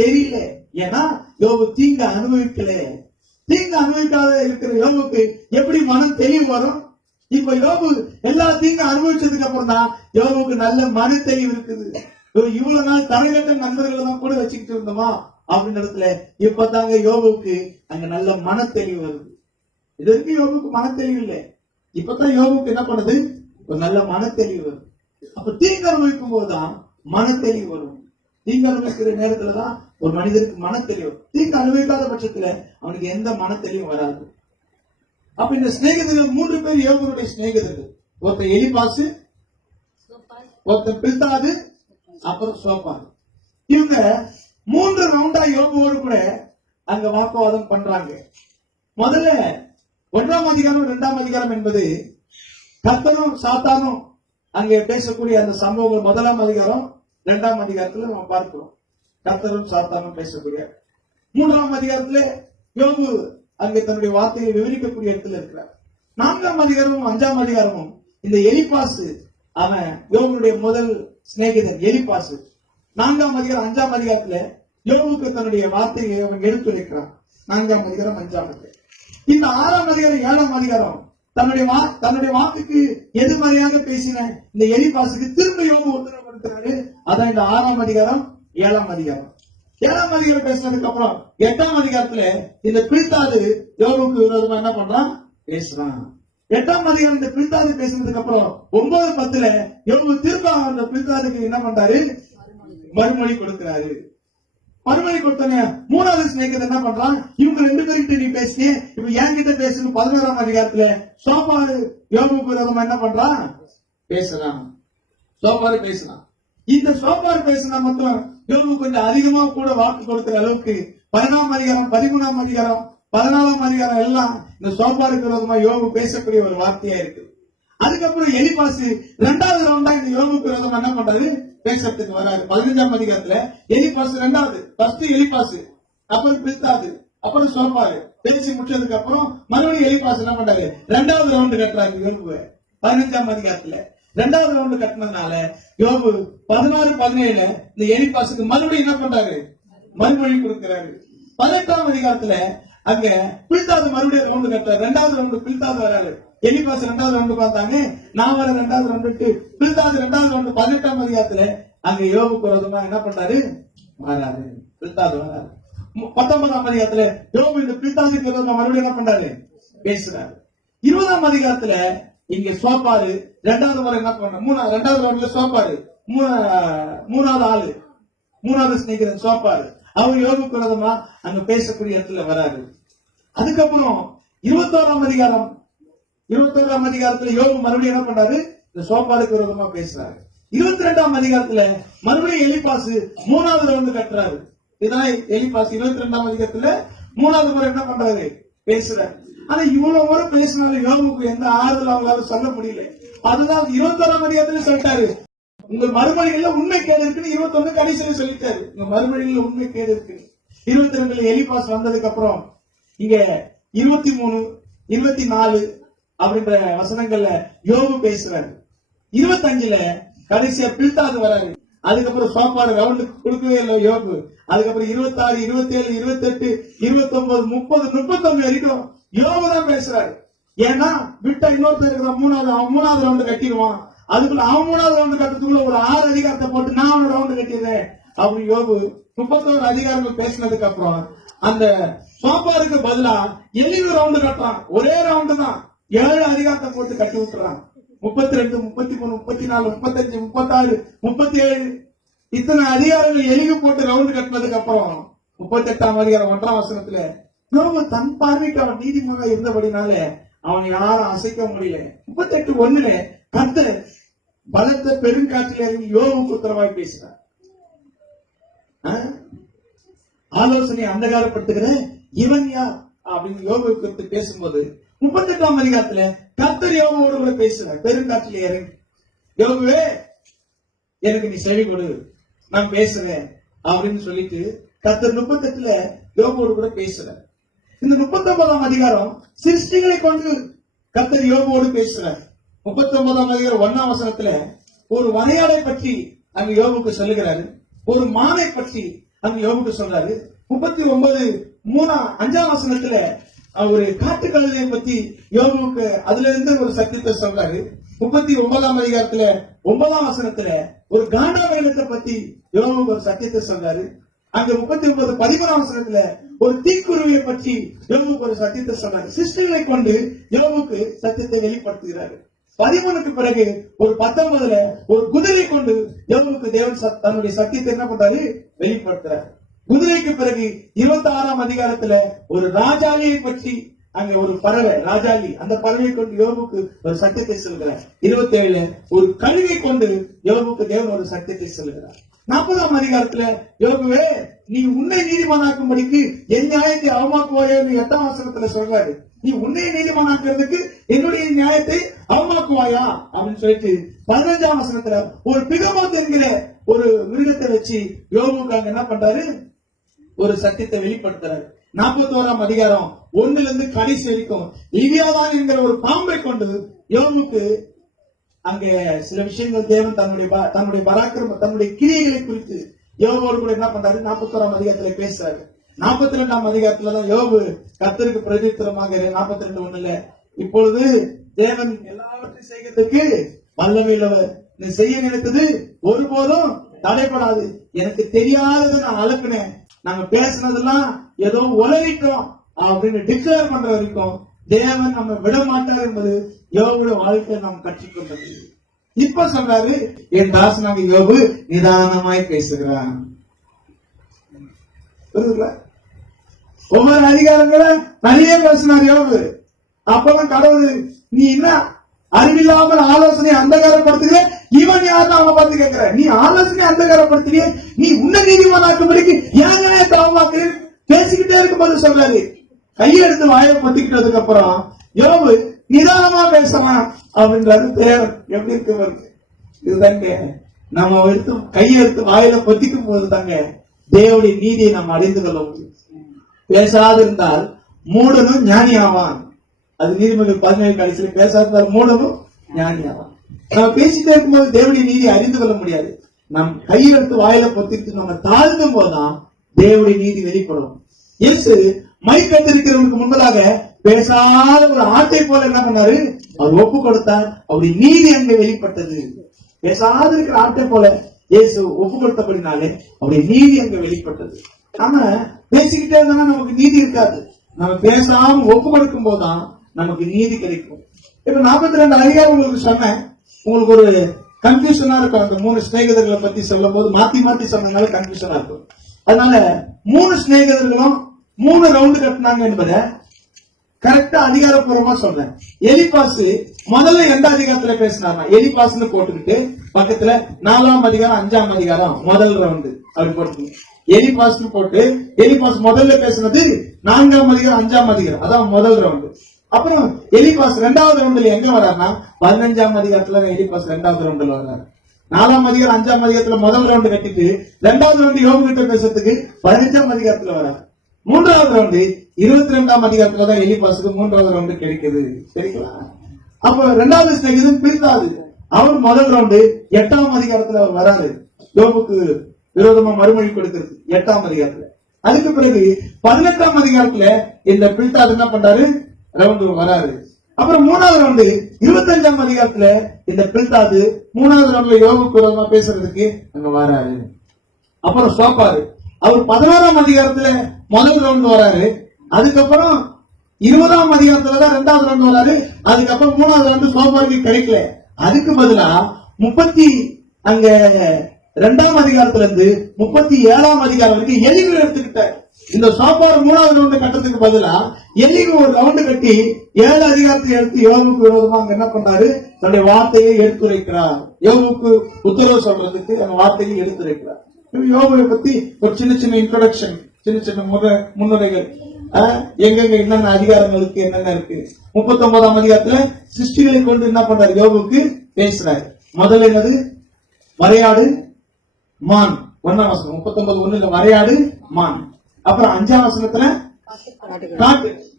தெரியல. ஏன்னா யோபு தீங்கு அனுபவிக்கல. தீங்கு அனுபவிக்காத இருக்கிற யோபுக்கு எப்படி மனம் தெளிவு வரும்? இப்ப யோபு எல்லா தீங்கு அனுபவிச்சதுக்கு அப்புறம் தான் யோபுக்கு நல்ல மன தெளிவு இருக்குது. இவ்வளவு நாள் தலைகட்ட நண்பர்களை தான் கூட வச்சுக்கிட்டு இருந்தோமா அப்படின்னு இடத்துல இப்பதாங்க யோபுக்கு அங்க நல்ல மன தெளிவு வருது. இதற்கு யோபுக்கு மன தெளிவு இல்லை. இப்பதான் யோபுக்கு என்ன பண்ணுது? ஒரு நல்ல மன தெளிவு வருது. அப்ப தீங்கு அனுபவிக்கும் போதுதான் மன தெளிவு வரும். தீங்கு அனுபவிக்கிற நேரத்துலதான் ஒரு மனிதருக்கு மன தெளிவு. தீங்கு அனுபவிக்காத பட்சத்துல அவனுக்கு எந்த மன தெளிவும் வராது. அப்ப இந்த சிநேகிதர்கள் 3 பேர் யோபுடைய சிநேகிதர்கள். ஒருத்தர் எலிபாசு, ஒருத்தர் பில்தாது, அப்புறம் சோப்பார். இவங்க 3 ரவுண்டா யோபுவோடு கூட அங்க வாக்குவாதம் பண்றாங்க. முதல்ல 1ஆம் அதிகாரம் 2ஆம் அதிகாரம் என்பது கர்த்தரும் சாத்தானும் அங்கே பேசக்கூடிய அந்த சம்பவங்கள் 1ஆம் அதிகாரம் 2ஆம் அதிகாரத்துல நம்ம பார்க்கிறோம். கர்த்தரும் சாத்தானும் பேசக்கூடிய 3ஆம் அதிகாரத்துல யோபு அங்கே தன்னுடைய வார்த்தையை விவரிக்கக்கூடிய இடத்துல இருக்கிறார். 4ஆம் அதிகாரமும் 5ஆம் அதிகாரமும் இந்த எலிபாசு அவன் யோபுடைய முதல் சிநேகிதன் எலிபாசு. 4ஆம் அதிகாரம் 5ஆம் அதிகாரத்துல யோபுக்கு தன்னுடைய வார்த்தையை அவன் எடுத்துரைக்கிறான். 4ஆம் அதிகாரம் 5ஆம் அதிகாரம். இந்த 6ஆம் அதிகாரம் 7ஆம் அதிகாரம் தன்னுடைய வாக்குக்கு எதிர்மறையாக பேசின இந்த எலிபாசுக்கு திரும்ப யோபு உத்தரவுப்படுத்துறாரு. அதான் இந்த 6ஆம் அதிகாரம் 7ஆம் அதிகாரம். 7ஆம் அதிகாரம் பேசினதுக்கு அப்புறம் 8ஆம் அதிகாரத்துல இந்த பில்தாது யோபுக்கு விரோதமா என்ன பண்றான்? பேசுறான். 8ஆம் அதிகாரம் இந்த பில்தாது பேசினதுக்கு அப்புறம் 9:10 யோபு திரும்ப அந்த பில்தாதுக்கு என்ன பண்றாரு? மறுமொழி கொடுக்கிறாரு. மறுமொழி கொடுத்தன 3வது சிநேகிதன் என்ன பண்றான்? இவங்க 2 பேர்கிட்ட நீ பேசினே, இப்ப என்கிட்ட பேசணும். 11ஆம் அதிகாரத்துல சோபாரு யோபுக்கு விரோதமா என்ன பண்றான்? பேசுறான். சோபாரு பேசுறான். இந்த சோபாரு பேசினா மட்டும் யோபு கொஞ்சம் அதிகமா கூட வாக்கு கொடுக்கிற அளவுக்கு 12ஆம் அதிகாரம் 13ஆம் அதிகாரம் 14ஆம் அதிகாரம் எல்லாம் இந்த சோபாருக்கு விரோதமா யோபு பேசக்கூடிய ஒரு வார்த்தையா இருக்கு. அதுக்கப்புறம் எலிபாசு 2வது ரவுண்டா இந்த யோபுக்கு விரோதமா என்ன பண்றாரு? பேசுறதுக்கு வராது. 15ஆம் அதிகாரத்துல எலிபாசு 2வது, ஃபர்ஸ்ட் எலிபாசு, அப்புறம் பில்தாது, அப்புறம் சோபாரு பேசி முடிச்சதுக்கு அப்புறம் மறுபடியும் எலிபாசு என்ன பண்றாரு? 2வது ரவுண்டு கட்டுறாரு யோபுவை. 15ஆம் அதிகாரத்துல 2வது ரவுண்டு கட்டினதுனால யோபு 16-17 இந்த எலிபாசுக்கு மறுபடியும் என்ன பண்றாரு? மறுமொழி கொடுக்கிறாரு. 18ஆம் அதிகாரத்துல அங்க பில்தாது மறுபடியும் ரவுண்டு கட்டுறாரு. 2வது ரவுண்டு பில்தாது வராரு. எலிபாசு 2வது ரவுண்டு பார்த்தாங்க, நான் வர 2வது ரவுண்டு பில்தாது 2வது ரவுண்டு. 18ஆம் அதிகாரத்துல அங்க யோபுக்கு விரோதமா என்ன பண்றாரு? வராரு. பில்தாது வராரு. 19ஆம் அதிகாரத்துல யோபு இந்த பில்தாதுக்கு விரோதமா மறுபடியும் என்ன பண்றாரு? பேசுறாரு. 20ஆம் அதிகாரத்துல இங்க சோப்பாரு 2வது முறை என்ன பண்ற? 2வது ரவுண்ட்ல சோப்பாரு 3வது ஆளு, 3வது சிநேகிதன் சோப்பாரு அவங்க யோபுக்கு விரோதமா அங்க பேசக்கூடிய இடத்துல வராரு. அதுக்கப்புறம் 21ஆம் அதிகாரத்துல யோபு மறுபடியும் என்ன பண்றாரு? இந்த சோப்பாருக்கு விரோதமா பேசுறாரு. 22ஆம் அதிகாரத்துல மறுபடியும் எலிபாசு 3வது ரவுண்டு கட்டுறாரு. இதான் எலிபாசு 22ஆம் அதிகாரத்துல 3வது முறை என்ன பண்றாரு? பேசுறாரு. ஆனா இவ்வளவு முறை பேசினாலும் யோபுக்கு எந்த ஆறுதல் அவங்களால சொல்ல முடியல. அதுதான் 21ஆம் அதிகாரத்துல சொல்லிட்டாரு, உங்க மறுமொழிகள்ல உண்மை கேடு இருக்குன்னு. 21 கடைசியில சொல்லிட்டாரு, உங்க மறுமொழிகள்ல உண்மை கேடு இருக்கு. 22 எலிபாஸ் வந்ததுக்கு அப்புறம் இங்க 23, 24 அப்படின்ற வசனங்கள்ல யோபு பேசுறாரு. 25 கடைசியா பில்தாது வராரு. அதுக்கப்புறம் சோப்பாரு ரவுண்டு கொடுக்கவே இல்லை யோபு. அதுக்கப்புறம் 26, 27, 28, 29, 30, 39 வரைக்கும் யோபு தான் பேசுறாரு. ஏன்னா விட்டா இன்னொருத்தர் இருக்கிற 3வது ரவுண்டு கட்டிடுவான். அதுக்குள்ள அவன் 3வது ரவுண்டு கட்டுறதுக்குள்ள ஒரு 6 அதிகாரத்தை போட்டு நான் அவனோட ரவுண்டு கட்டிடுறேன் அப்படி யோபு 31 அதிகாரங்கள் பேசினதுக்கு அப்புறம் அந்த சோப்பாருக்கு பதிலா 7 ரவுண்டு கட்டுறான். ஒரே ரவுண்டு தான் 7 அதிகாரத்தை போட்டு கட்டி விட்டுறான். 32, 33, 34, 35, 36, 37 இத்தனை அதிகாரங்கள் எழுதி போட்டு ரவுண்டு கட்டினதுக்கு அப்புறம் 38ஆம் அதிகாரம் 1ஆம் வசனத்துல யோபு தன் பார்வைக்கு அவன் நீதிமாக இருந்தபடினால அவன் யாரும் அசைக்க முடியல. 38:1 கர்த்தர் பலத்த பெருங்காற்றில் இறங்கி யோபுக்கு உத்தரவாய் பேசுறார். ஆலோசனை அந்தகாரப்படுத்துகிற இவன் யார் அப்படின்னு யோபு குறித்து பேசும்போது 38ஆம் அதிகாரத்துல கர்த்தர் யோபுவோடு கூட பேசுறார். பெருங்காற்றில் இறங்கி, யோபுவே எனக்கு நீ செவி கொடு, நான் பேசுறேன் அப்படின்னு சொல்லிட்டு கர்த்தர் 38ல யோபுவோடு கூட பேசுறார். இந்த 39ஆம் அதிகாரம் சிருஷ்டிகளை கொண்டு கர்த்தர் யோபுவோடு பேசுறார். 39ஆம் அதிகாரம் 1ஆம் வசனத்துல ஒரு வரையாடை பற்றி அங்க யோபுக்கு சொல்லுகிறாரு. ஒரு மானை பற்றி அங்க யோபுக்கு சொல்றாரு. 39:5ஆம் வசனத்துல ஒரு காட்டு கழுதையை பத்தி யோபுக்கு அதுல இருந்து ஒரு சத்தியத்தை சொல்றாரு. 39ஆம் அதிகாரத்துல 9ஆம் வசனத்துல ஒரு காண்டாமிருகத்தை பத்தி யோபுக்கு ஒரு சத்தியத்தை சொல்றாரு. அங்க 39:13ஆம் வசனத்துல ஒரு தீக்குருவியை பற்றி யோபுக்கு ஒரு சத்தியத்தை சொல்றாரு. சிருஷ்டிகளை கொண்டு யோபுக்கு சத்தியத்தை வெளிப்படுத்துகிறாரு. 13க்கு பிறகு ஒரு 19ல ஒரு குதிரை கொண்டு யோபுக்கு தேவன் தன்னுடைய சத்தியத்தை என்ன பண்றாரு, வெளிப்படுத்துறாரு. குதிரைக்கு பிறகு 26ஆம் அதிகாரத்துல ஒரு ராஜாலியை பற்றி அங்க ஒரு பறவை ராஜாலி, அந்த பறவை கொண்டு யோபுக்கு ஒரு சத்தியத்தை சொல்கிறார். 27ல ஒரு கழுகை கொண்டு யோபுக்கு தேவன் ஒரு சத்தியத்தை சொல்கிறார். 40ஆம் அதிகாரத்துல யோபுவே நீ உன்னை நீதிமானாக்கும்படிக்கு என் நியாயத்தை அவமாக்குவாயே 8ஆம் வசனத்துல சொல்றாரு. நீ உன்னை நீதிமானாக்குறதுக்கு என்னுடைய நியாயத்தை அவமாக்குவாயா அப்படின்னு சொல்லிட்டு 15ஆம் வசனத்துல ஒரு பிகமோத் என்கிற ஒரு மிருகத்தை வச்சு யோபுக்கு அங்க என்ன பண்றாரு, ஒரு சத்தியத்தை வெளிப்படுத்துறாரு. 41ஆம் அதிகாரம் 1ல இருந்து கடைசி வரைக்கும் லிவியாதான் என்கிற ஒரு பாம்பை கொண்டு யோபுக்கு அங்க சில விஷயங்கள் தேவன் தன்னுடைய பராக்கிரம தன்னுடைய கிரியைகளை குறித்து யோபுவோடு கூட என்ன பண்றாரு 41ஆம் அதிகாரத்துல பேசுறாரு. 42ஆம் அதிகாரத்துலதான் யோபு கர்த்தருக்கு பிரதித்திரமாக 42:1 இப்பொழுது தேவன் எல்லாவற்றையும் செய்கிறதுக்கு வல்லமையுள்ளவர், நீ செய்ய நினைத்தது ஒருபோதும் தடைப்படாது, எனக்கு தெரியாததை நான் அளக்குனேன், நாங்க பேசினதெல்லாம் ஏதோ உளறிட்டோம் அப்படின்னு டிக்ளேர் பண்ற வரைக்கும் தேவன் நம்ம விட மாட்டார் என்பது யோபுடைய வாழ்க்கை நாம் கற்றுக்கொண்டது. இப்ப சொல்றாரு, என் தாசனாக யோபு நிதானமாய் பேசுகிறான். ஒவ்வொரு அதிகாரங்களும் நிறைய பேசினார் யோபு. அப்பதான் கடவுள் நீ என்ன அறிவில்லாமல் ஆலோசனை அந்தகாரப்படுத்துகிற இவன் யாரும் அவங்க பார்த்து கேட்கிற, நீ ஆலோசனை அந்தகாரப்படுத்துறிய, நீ உன்ன நீதிமானாக்கும்படிக்கு ஏன் அவமாக்கு பேசிக்கிட்டே இருக்கும்போது சொல்றாரு. கையெடுத்து வாயை பொத்திக்கிட்டதுக்கு அப்புறம் யோபு நிதானமா பேசலாம் அப்படின்றது தேவன் எப்படி இருக்கு வருது. இதுதாங்க நம்ம எடுத்து கையெடுத்து வாயில பொத்திக்கும் போது தாங்க தேவனுடைய நீதியை நம்ம அறிந்து கொள்ள முடியும். பேசாது இருந்தால் மூடனும் ஞானி ஆவான். அது நீதிமன்ற 17 கடைசியில பேசாத மூடனும் ஞானி ஆவான். நம்ம பேசிட்டே இருக்கும்போது தேவனுடைய நீதியை அறிந்து கொள்ள முடியாது. நம் கையெடுத்து வாயில பொத்திட்டு நம்ம தாழ்ந்தும் போதுதான் தேவனுடைய நீதி வெளிப்படும். இயேசு மைக்கத்திருக்கிறவனுக்கு முன்பதாக பேசாத ஒரு ஆட்டை போல என்ன பண்ணாரு, அவர் ஒப்பு கொடுத்தார். அவருடைய நீதி அங்கே வெளிப்பட்டது. பேசாத இருக்கிற ஆட்டை போல இயேசு ஒப்பு கொடுத்தபடினாலே அவருடைய நீதி அங்கே வெளிப்பட்டது. ஆனா பேசிக்கிட்டே இருந்தாலும் நமக்கு நீதி இருக்காது. நம்ம பேசாம ஒப்பு கொடுக்கும் போதுதான் நமக்கு நீதி கிடைக்கும். இப்ப 42 அதிகாரம் உங்களுக்கு சொன்னேன், உங்களுக்கு ஒரு கன்ஃபியூஷனா இருக்கும். அந்த 3 சிநேகிதர்களை பத்தி சொல்லும் போது மாத்தி மாத்தி சொன்னதுனால கன்ஃபியூஷனா இருக்கும். அதனால 3 சிநேகிதர்களும் 3 ரவுண்டு கட்டினாங்க என்பதை கரெக்டா அதிகாரப்பூர்வமா சொன்னேன். எலிபாசு முதல்ல எந்த அதிகாரத்துல பேசினாங்க, எலிபாஸ்னு போட்டுக்கிட்டு பக்கத்துல 4ஆம் அதிகாரம் 5ஆம் அதிகாரம் முதல் ரவுண்டு அப்படி போட்டு எலிபாஸ்னு போட்டு எலிபாஸ் முதல்ல பேசினது 4ஆம் அதிகாரம் 5ஆம் அதிகாரம், அதான் முதல் ரவுண்டு. அப்புறம் எலிபாஸ் 2வது ரவுண்டுல எங்க வர்றாருன்னா 15ஆம் அதிகாரத்துல எலிபாஸ் 2வது ரவுண்டுல வர்றாரு. 4ஆம் அதிகாரம் 5ஆம் அதிகாரத்துல முதல் ரவுண்டு கட்டிட்டு 2வது ரவுண்டு யோபு கிட்ட பேசுறதுக்கு 15ஆம் அதிகாரத்துல வர்றாரு. 3வது ரவுண்டு 22ஆம் அதிகாரத்துலதான் எலிபாஸுக்கு 3வது ரவுண்டு கிடைக்குது. சரிங்களா? அப்ப 2வது சிநேகிதன் பில்தாது, அவர் முதல் ரவுண்டு 8ஆம் அதிகாரத்துல வராரு, யோபுக்கு விரோதமா மறுமொழி கொடுக்கிறது 8ஆம் அதிகாரத்துல. அதுக்கு பிறகு 18ஆம் அதிகாரத்துல இந்த பில்தாது என்ன பண்றாரு, ரவுண்டு வராரு. அப்புறம் 3வது ரவுண்டு 25ஆம் அதிகாரத்துல இந்த பில்தாது 3வது ரவுண்ட்ல யோபுக்கு விரோதமா பேசுறதுக்கு அங்க வராரு. அப்புறம் சோப்பாரு, அவர் 16ஆம் அதிகாரத்துல முதல் ரவுண்ட் வராரு. அதுக்கப்புறம் 20ஆம் அதிகாரத்துலதான் 2வது ரவுண்ட் வராரு. அதுக்கப்புறம் 3வது ரவுண்டு சோபாருக்கு கிடைக்கல. அதுக்கு பதிலா 2ஆம் அதிகாரத்துல இருந்து 37ஆம் அதிகாரம் வரைக்கும் எலிகள் எடுத்துக்கிட்டார். இந்த சாப்பாடு 3வது ரவுண்டு கட்டத்துக்கு பதிலா எல்லிக்கு ஒரு ரவுண்டு கட்டி 7 அதிகாரத்தை எடுத்து யோபுக்கு விரோதமா அங்க என்ன பண்றாரு, தன்னுடைய வார்த்தையை எடுத்துரைக்கிறார். யோபுக்கு உத்தரவு சொல்றதுக்கு அந்த வார்த்தையை எடுத்துரைக்கிறார். யோபுவை பத்தி ஒரு சின்ன சின்ன இன்ட்ரோடக்ஷன், சின்ன சின்ன முன்னுரைகள், எங்கெங்க என்னென்ன அதிகாரங்களுக்கு என்னென்ன இருக்கு. 39ஆம் அதிகாரத்துல சிருஷ்டிகளை கொண்டு என்ன பண்றாரு, யோபுக்கு பேசுறாரு. முதல்ல என்னது, வரையாடு மான். 1ஆம் வசனம் 39:1 வரையாடு மான். அப்புறம் 5ஆம் வசனத்துல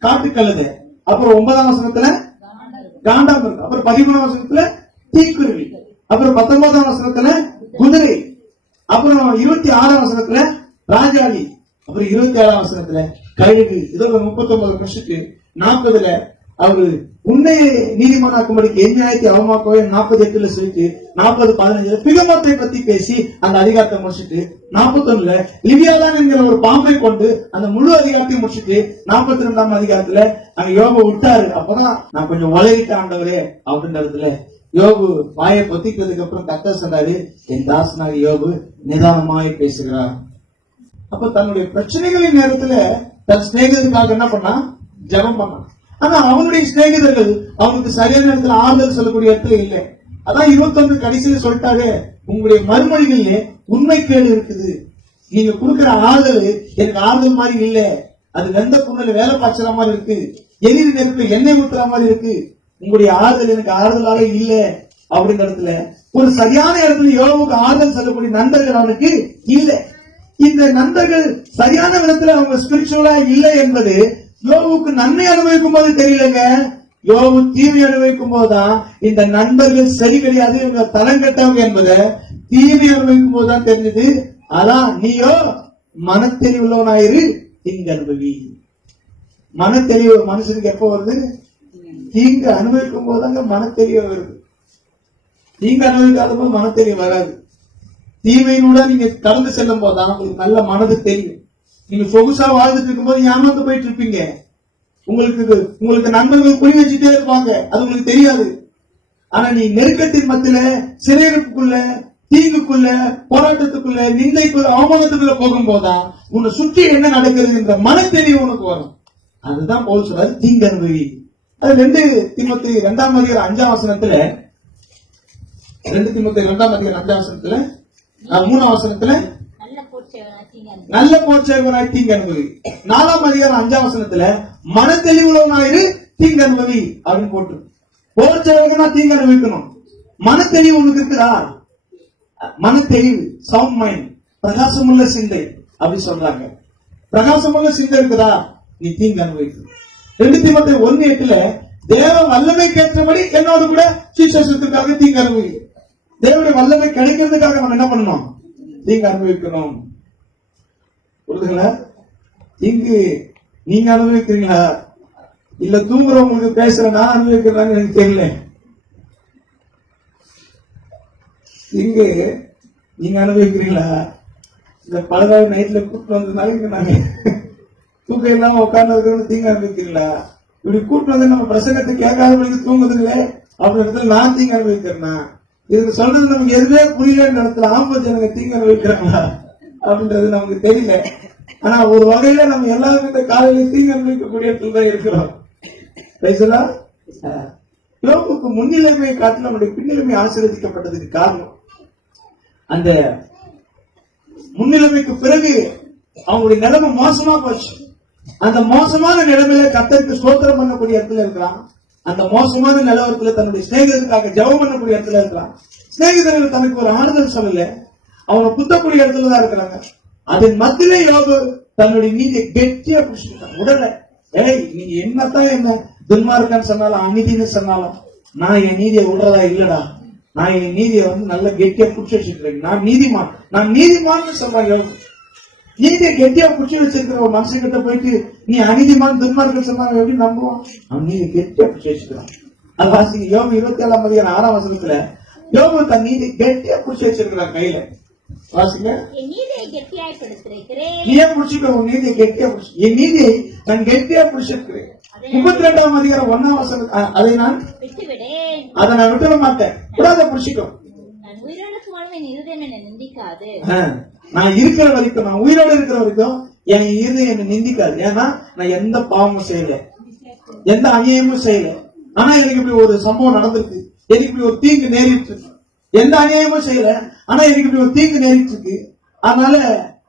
காட்டு கழுதை. அப்புறம் 9ஆம் வசனத்துல காண்டாமிருகம். அப்புறம் 13ஆம் வசனத்துல தீக்குருவி. அப்புறம் 19ஆம் வசனத்துல குதிரை. அப்புறம் 26ஆம் வசனத்துல ராஜாளி. அப்புறம் 27ஆம் வசனத்துல கழுகு. இதோட 39 வருஷத்துக்கு 40ல அவரு உன்னையை நீதிமானாக்கும்படிக்கு என் நியாயத்தை அவமாக்கவே 48ல சொல்லிட்டு 40:15 பிகமத்தை பத்தி பேசி அந்த அதிகாரத்தை முடிச்சுட்டு 41ல லிவியாதான் என்கிற ஒரு பாம்பை கொண்டு அந்த முழு அதிகாரத்தையும் முடிச்சுட்டு 42ஆம் அதிகாரத்துல அங்க யோபு விட்டாரு. அப்பதான் நான் கொஞ்சம் உலகிட்ட ஆண்டவரே அப்படின்ற இடத்துல யோபு வாயை பொத்திக்கிறதுக்கு அப்புறம் கர்த்தர் சொன்னாரு, என் தாசனாக யோபு நிதானமாய் பேசுகிறார். அப்ப தன்னுடைய பிரச்சனைகளின் நேரத்துல தன் சிநேகிதருக்காக என்ன பண்ணா, ஜெபம் பண்ணான். ஆனா அவனுடைய சிநேகிதர்கள் அவனுக்கு சரியான இடத்துல ஆறுதல் சொல்லக்கூடிய இடத்துல இல்லை. அதான் 21 கடைசியில சொல்லிட்டாரு, உங்களுடைய மறுமொழிகளிலே உண்மை கேடு இருக்குது. நீங்க கொடுக்கிற ஆறுதல் எனக்கு ஆறுதல் மாதிரி இல்ல, அது வெந்த புண்ணில வேலை பாய்ச்சற மாதிரி இருக்கு, எதிரி நெருப்பு எண்ணெய் ஊத்துற மாதிரி இருக்கு, உங்களுடைய ஆறுதல் எனக்கு ஆறுதலாக இல்ல அப்படின்ற இடத்துல ஒரு சரியான இடத்துல யோபுக்கு ஆறுதல் சொல்லக்கூடிய நண்பர்கள் அவனுக்கு இல்ல. இந்த நண்பர்கள் சரியான விதத்துல அவங்க ஸ்பிரிச்சுவலா இல்லை என்பது யோபுக்கு நன்மை அனுபவிக்கும் போது தெரியலங்க. யோபு தீமை அனுபவிக்கும் போதுதான் இந்த நண்பர்கள் சரி கிடையாது, இவங்க தரம் கட்டவங்க என்பதை தீமை அனுபவிக்கும் போதுதான் தெரிஞ்சது. அதான் நீயோ மனத்தெளிவுள்ளவனாயிரு, தீங்கு அனுபவி. மனத்தெளிவு மனுஷனுக்கு எப்ப வருது, தீங்கு அனுபவிக்கும் போதாங்க மனத்தெளிவு வருது. தீங்கு அனுபவிக்காத போது மனத்தெளிவு வராது. தீமையினூட நீங்க கடந்து செல்லும் போதுதான் உங்களுக்கு நல்ல மனது தெரியும். நீங்க சொகுசா வாழ்ந்துட்டு இருக்கும் போது ஏமாந்து போயிட்டு இருப்பீங்க. உங்களுக்கு நண்பர்கள் புரி வச்சுட்டே இருப்பாங்க, அது உங்களுக்கு தெரியாது. ஆனா நீ நெருக்கத்தின் மத்தியில, சிறையிருப்புக்குள்ள, தீங்குக்குள்ள, போராட்டத்துக்குள்ள, நிந்தைக்குள்ள, அவமானத்துக்குள்ள போகும்போதுதான் உன்னை சுற்றி என்ன நடக்கிறது என்ற மனத்தெளிவு உனக்கு வரும். அதுதான் பவுல் சொல்றாரு, தீங்கு அனுபவி. அது 2 தீமோத்தேயு 2ஆம் அதிகாரம் 5ஆம் வசனத்துல, 2 தீமோத்தேயு 2ஆம் அதிகாரம் 5ஆம் வசனத்துல, 3ஆம் வசனத்துல நல்ல போர்ச்சேவனாய் தீங்கு அனுபவி. 4ஆம் அதிகாரம் 5ஆம் வசனத்துல மனத்தெளிவுள்ளவனாயிரு, தீங்கு அனுபவி அப்படின்னு போட்டு, போர்ச்சேவனா தீங்கு அனுபவிக்கணும். மனத்தெளிவு உனக்கு இருக்குதா? மனத்தெளிவு, சவுண்ட் மைண்ட், பிரகாசமுள்ள சிந்தை அப்படி சொல்றாங்க. பிரகாசமுள்ள சிந்தை இருக்குதா, நீ தீங்கு அனுபவிக்கணும். 2 தீமோத்தேயு 1:8 தேவ வல்லமை கேட்டபடி என்னோடு கூட சுவிசேஷத்துக்காக தீங்கு அனுபவி. தேவனுடைய வல்லமை கிடைக்கிறதுக்காக நம்ம என்ன பண்ணணும், தீங்கு அனுபவிக்கணும். புரியுதுங்களா? தீங்கு நீங்க அனுபவிக்கிறீங்களா, இல்ல தூங்குறவங்களுக்கு பேசுற நான் அனுபவிக்கிறான்னு எனக்கு தெரியல. தீங்கு நீங்க அனுபவிக்கிறீங்களா, இந்த பலகால நைட்ல கூப்பிட்டு வந்ததுனால நாங்க தூக்கம் இல்லாம உட்கார்ந்து தீங்கு அனுபவிக்கிறீங்களா? இப்படி கூப்பிட்டு வந்து நம்ம பிரசங்கத்தை கேட்காத மணிக்கு தூங்குதுங்களே அப்படி இடத்துல நான் தீங்கு அனுபவிக்கிறேன்னா, இதுக்கு சொல்றது நமக்கு எதுவே புரியல இடத்துல ஆம்பளை ஜனங்க தீங்கு அனுபவிக்கிறாங்களா அப்படின்றது நமக்கு தெரியல. ஆனா ஒரு வகையில நம்ம எல்லாருமே இந்த காலையில தீங்கு அனுபவிக்கக்கூடிய இடத்துல தான் இருக்கிறோம். யோபுக்கு முன்னிலைமையை காட்டி நம்முடைய பின்னிலைமை ஆசீர்வதிக்கப்பட்டதுக்கு காரணம், அந்த முன்னிலைமைக்கு பிறகு அவங்களுடைய நிலைமை மோசமா போச்சு. அந்த மோசமான நிலைமையில கர்த்தருக்கு ஸ்தோத்திரம் பண்ணக்கூடிய இடத்துல இருக்கிறான். அந்த மோசமான நிலவரத்துல தன்னுடைய சிநேகிதருக்காக ஜெபம் பண்ணக்கூடிய இடத்துல இருக்கிறான். சிநேகிதர்கள் தனக்கு ஒரு ஆறுதல் சொல்லல, அவனை குத்தக்கூடிய இடத்துலதான் இருக்கிறாங்க. அதன் மத்தியிலே யோபு தன்னுடைய நீதியை கெட்டியா பிடிச்சிருக்கான். உடனே நீங்க என்னத்தான் என்ன துன்மார்க்கன்னு சொன்னாலும், அமைதின்னு சொன்னாலும், நான் என் நீதியை விடுறதா இல்லடா, நான் என் நீதியை நல்ல கெட்டியா பிடிச்சி வச்சிருக்கேன், நான் நீதிமான்னு சொல்றேன் யோபு. நீதியை கெட்டியா பிடிச்சி வச்சிருக்கிற ஒரு மனுஷங்கிட்ட போயிட்டு நீ அநீதிமான் துன்மார்க்கன்னு சொன்னாங்க எப்படி நம்புவான்? அவன் நீதியை கெட்டியா பிடிச்சி வச்சிருக்கான். அது வாசிங்க யோபு 27ஆம் அதிகாரம் 6ஆம் வசனத்துல யோபு தன் நீதி கெட்டியா பிடிச்சி வச்சிருக்கிறான் கையில. வாசிங்க, என் நீதியை கெட்டியாய் பிடித்திருக்கிறேன். நீ ஏன் பிடிச்சிக்க? உன் நீதியை கெட்டியா பிடிச்சி, என் நீதியை நான் கெட்டியா பிடிச்சிருக்கிறேன். 32ஆம் அதிகாரம் 1ஆம் வசனம், அதை நான் விட்டுவிடேன், அதை நான் விட்டுவிட மாட்டேன், விடாத பிடிச்சிக்கும். நான் உயிரோடு வாழ்வ என் இருதயம் என்னை நிந்திக்காது. நான் இருக்கிற வரைக்கும், நான் உயிரோடு இருக்கிற வரைக்கும் என் இருதயம் என்னை நிந்திக்காது. ஏன்னா நான் எந்த பாவமும் செய்யல, எந்த அநியாயமும் செய்யல. ஆனா எனக்கு இப்படி ஒரு சம்பவம் நடந்திருக்கு, எனக்கு இப்படி ஒரு தீங்கு நேரிட்டு இருக்கு. எந்த அநியாயமும் செய்யல, ஆனா எனக்கு இப்படி ஒரு தீங்கு நேரிட்டு இருக்கு. அதனால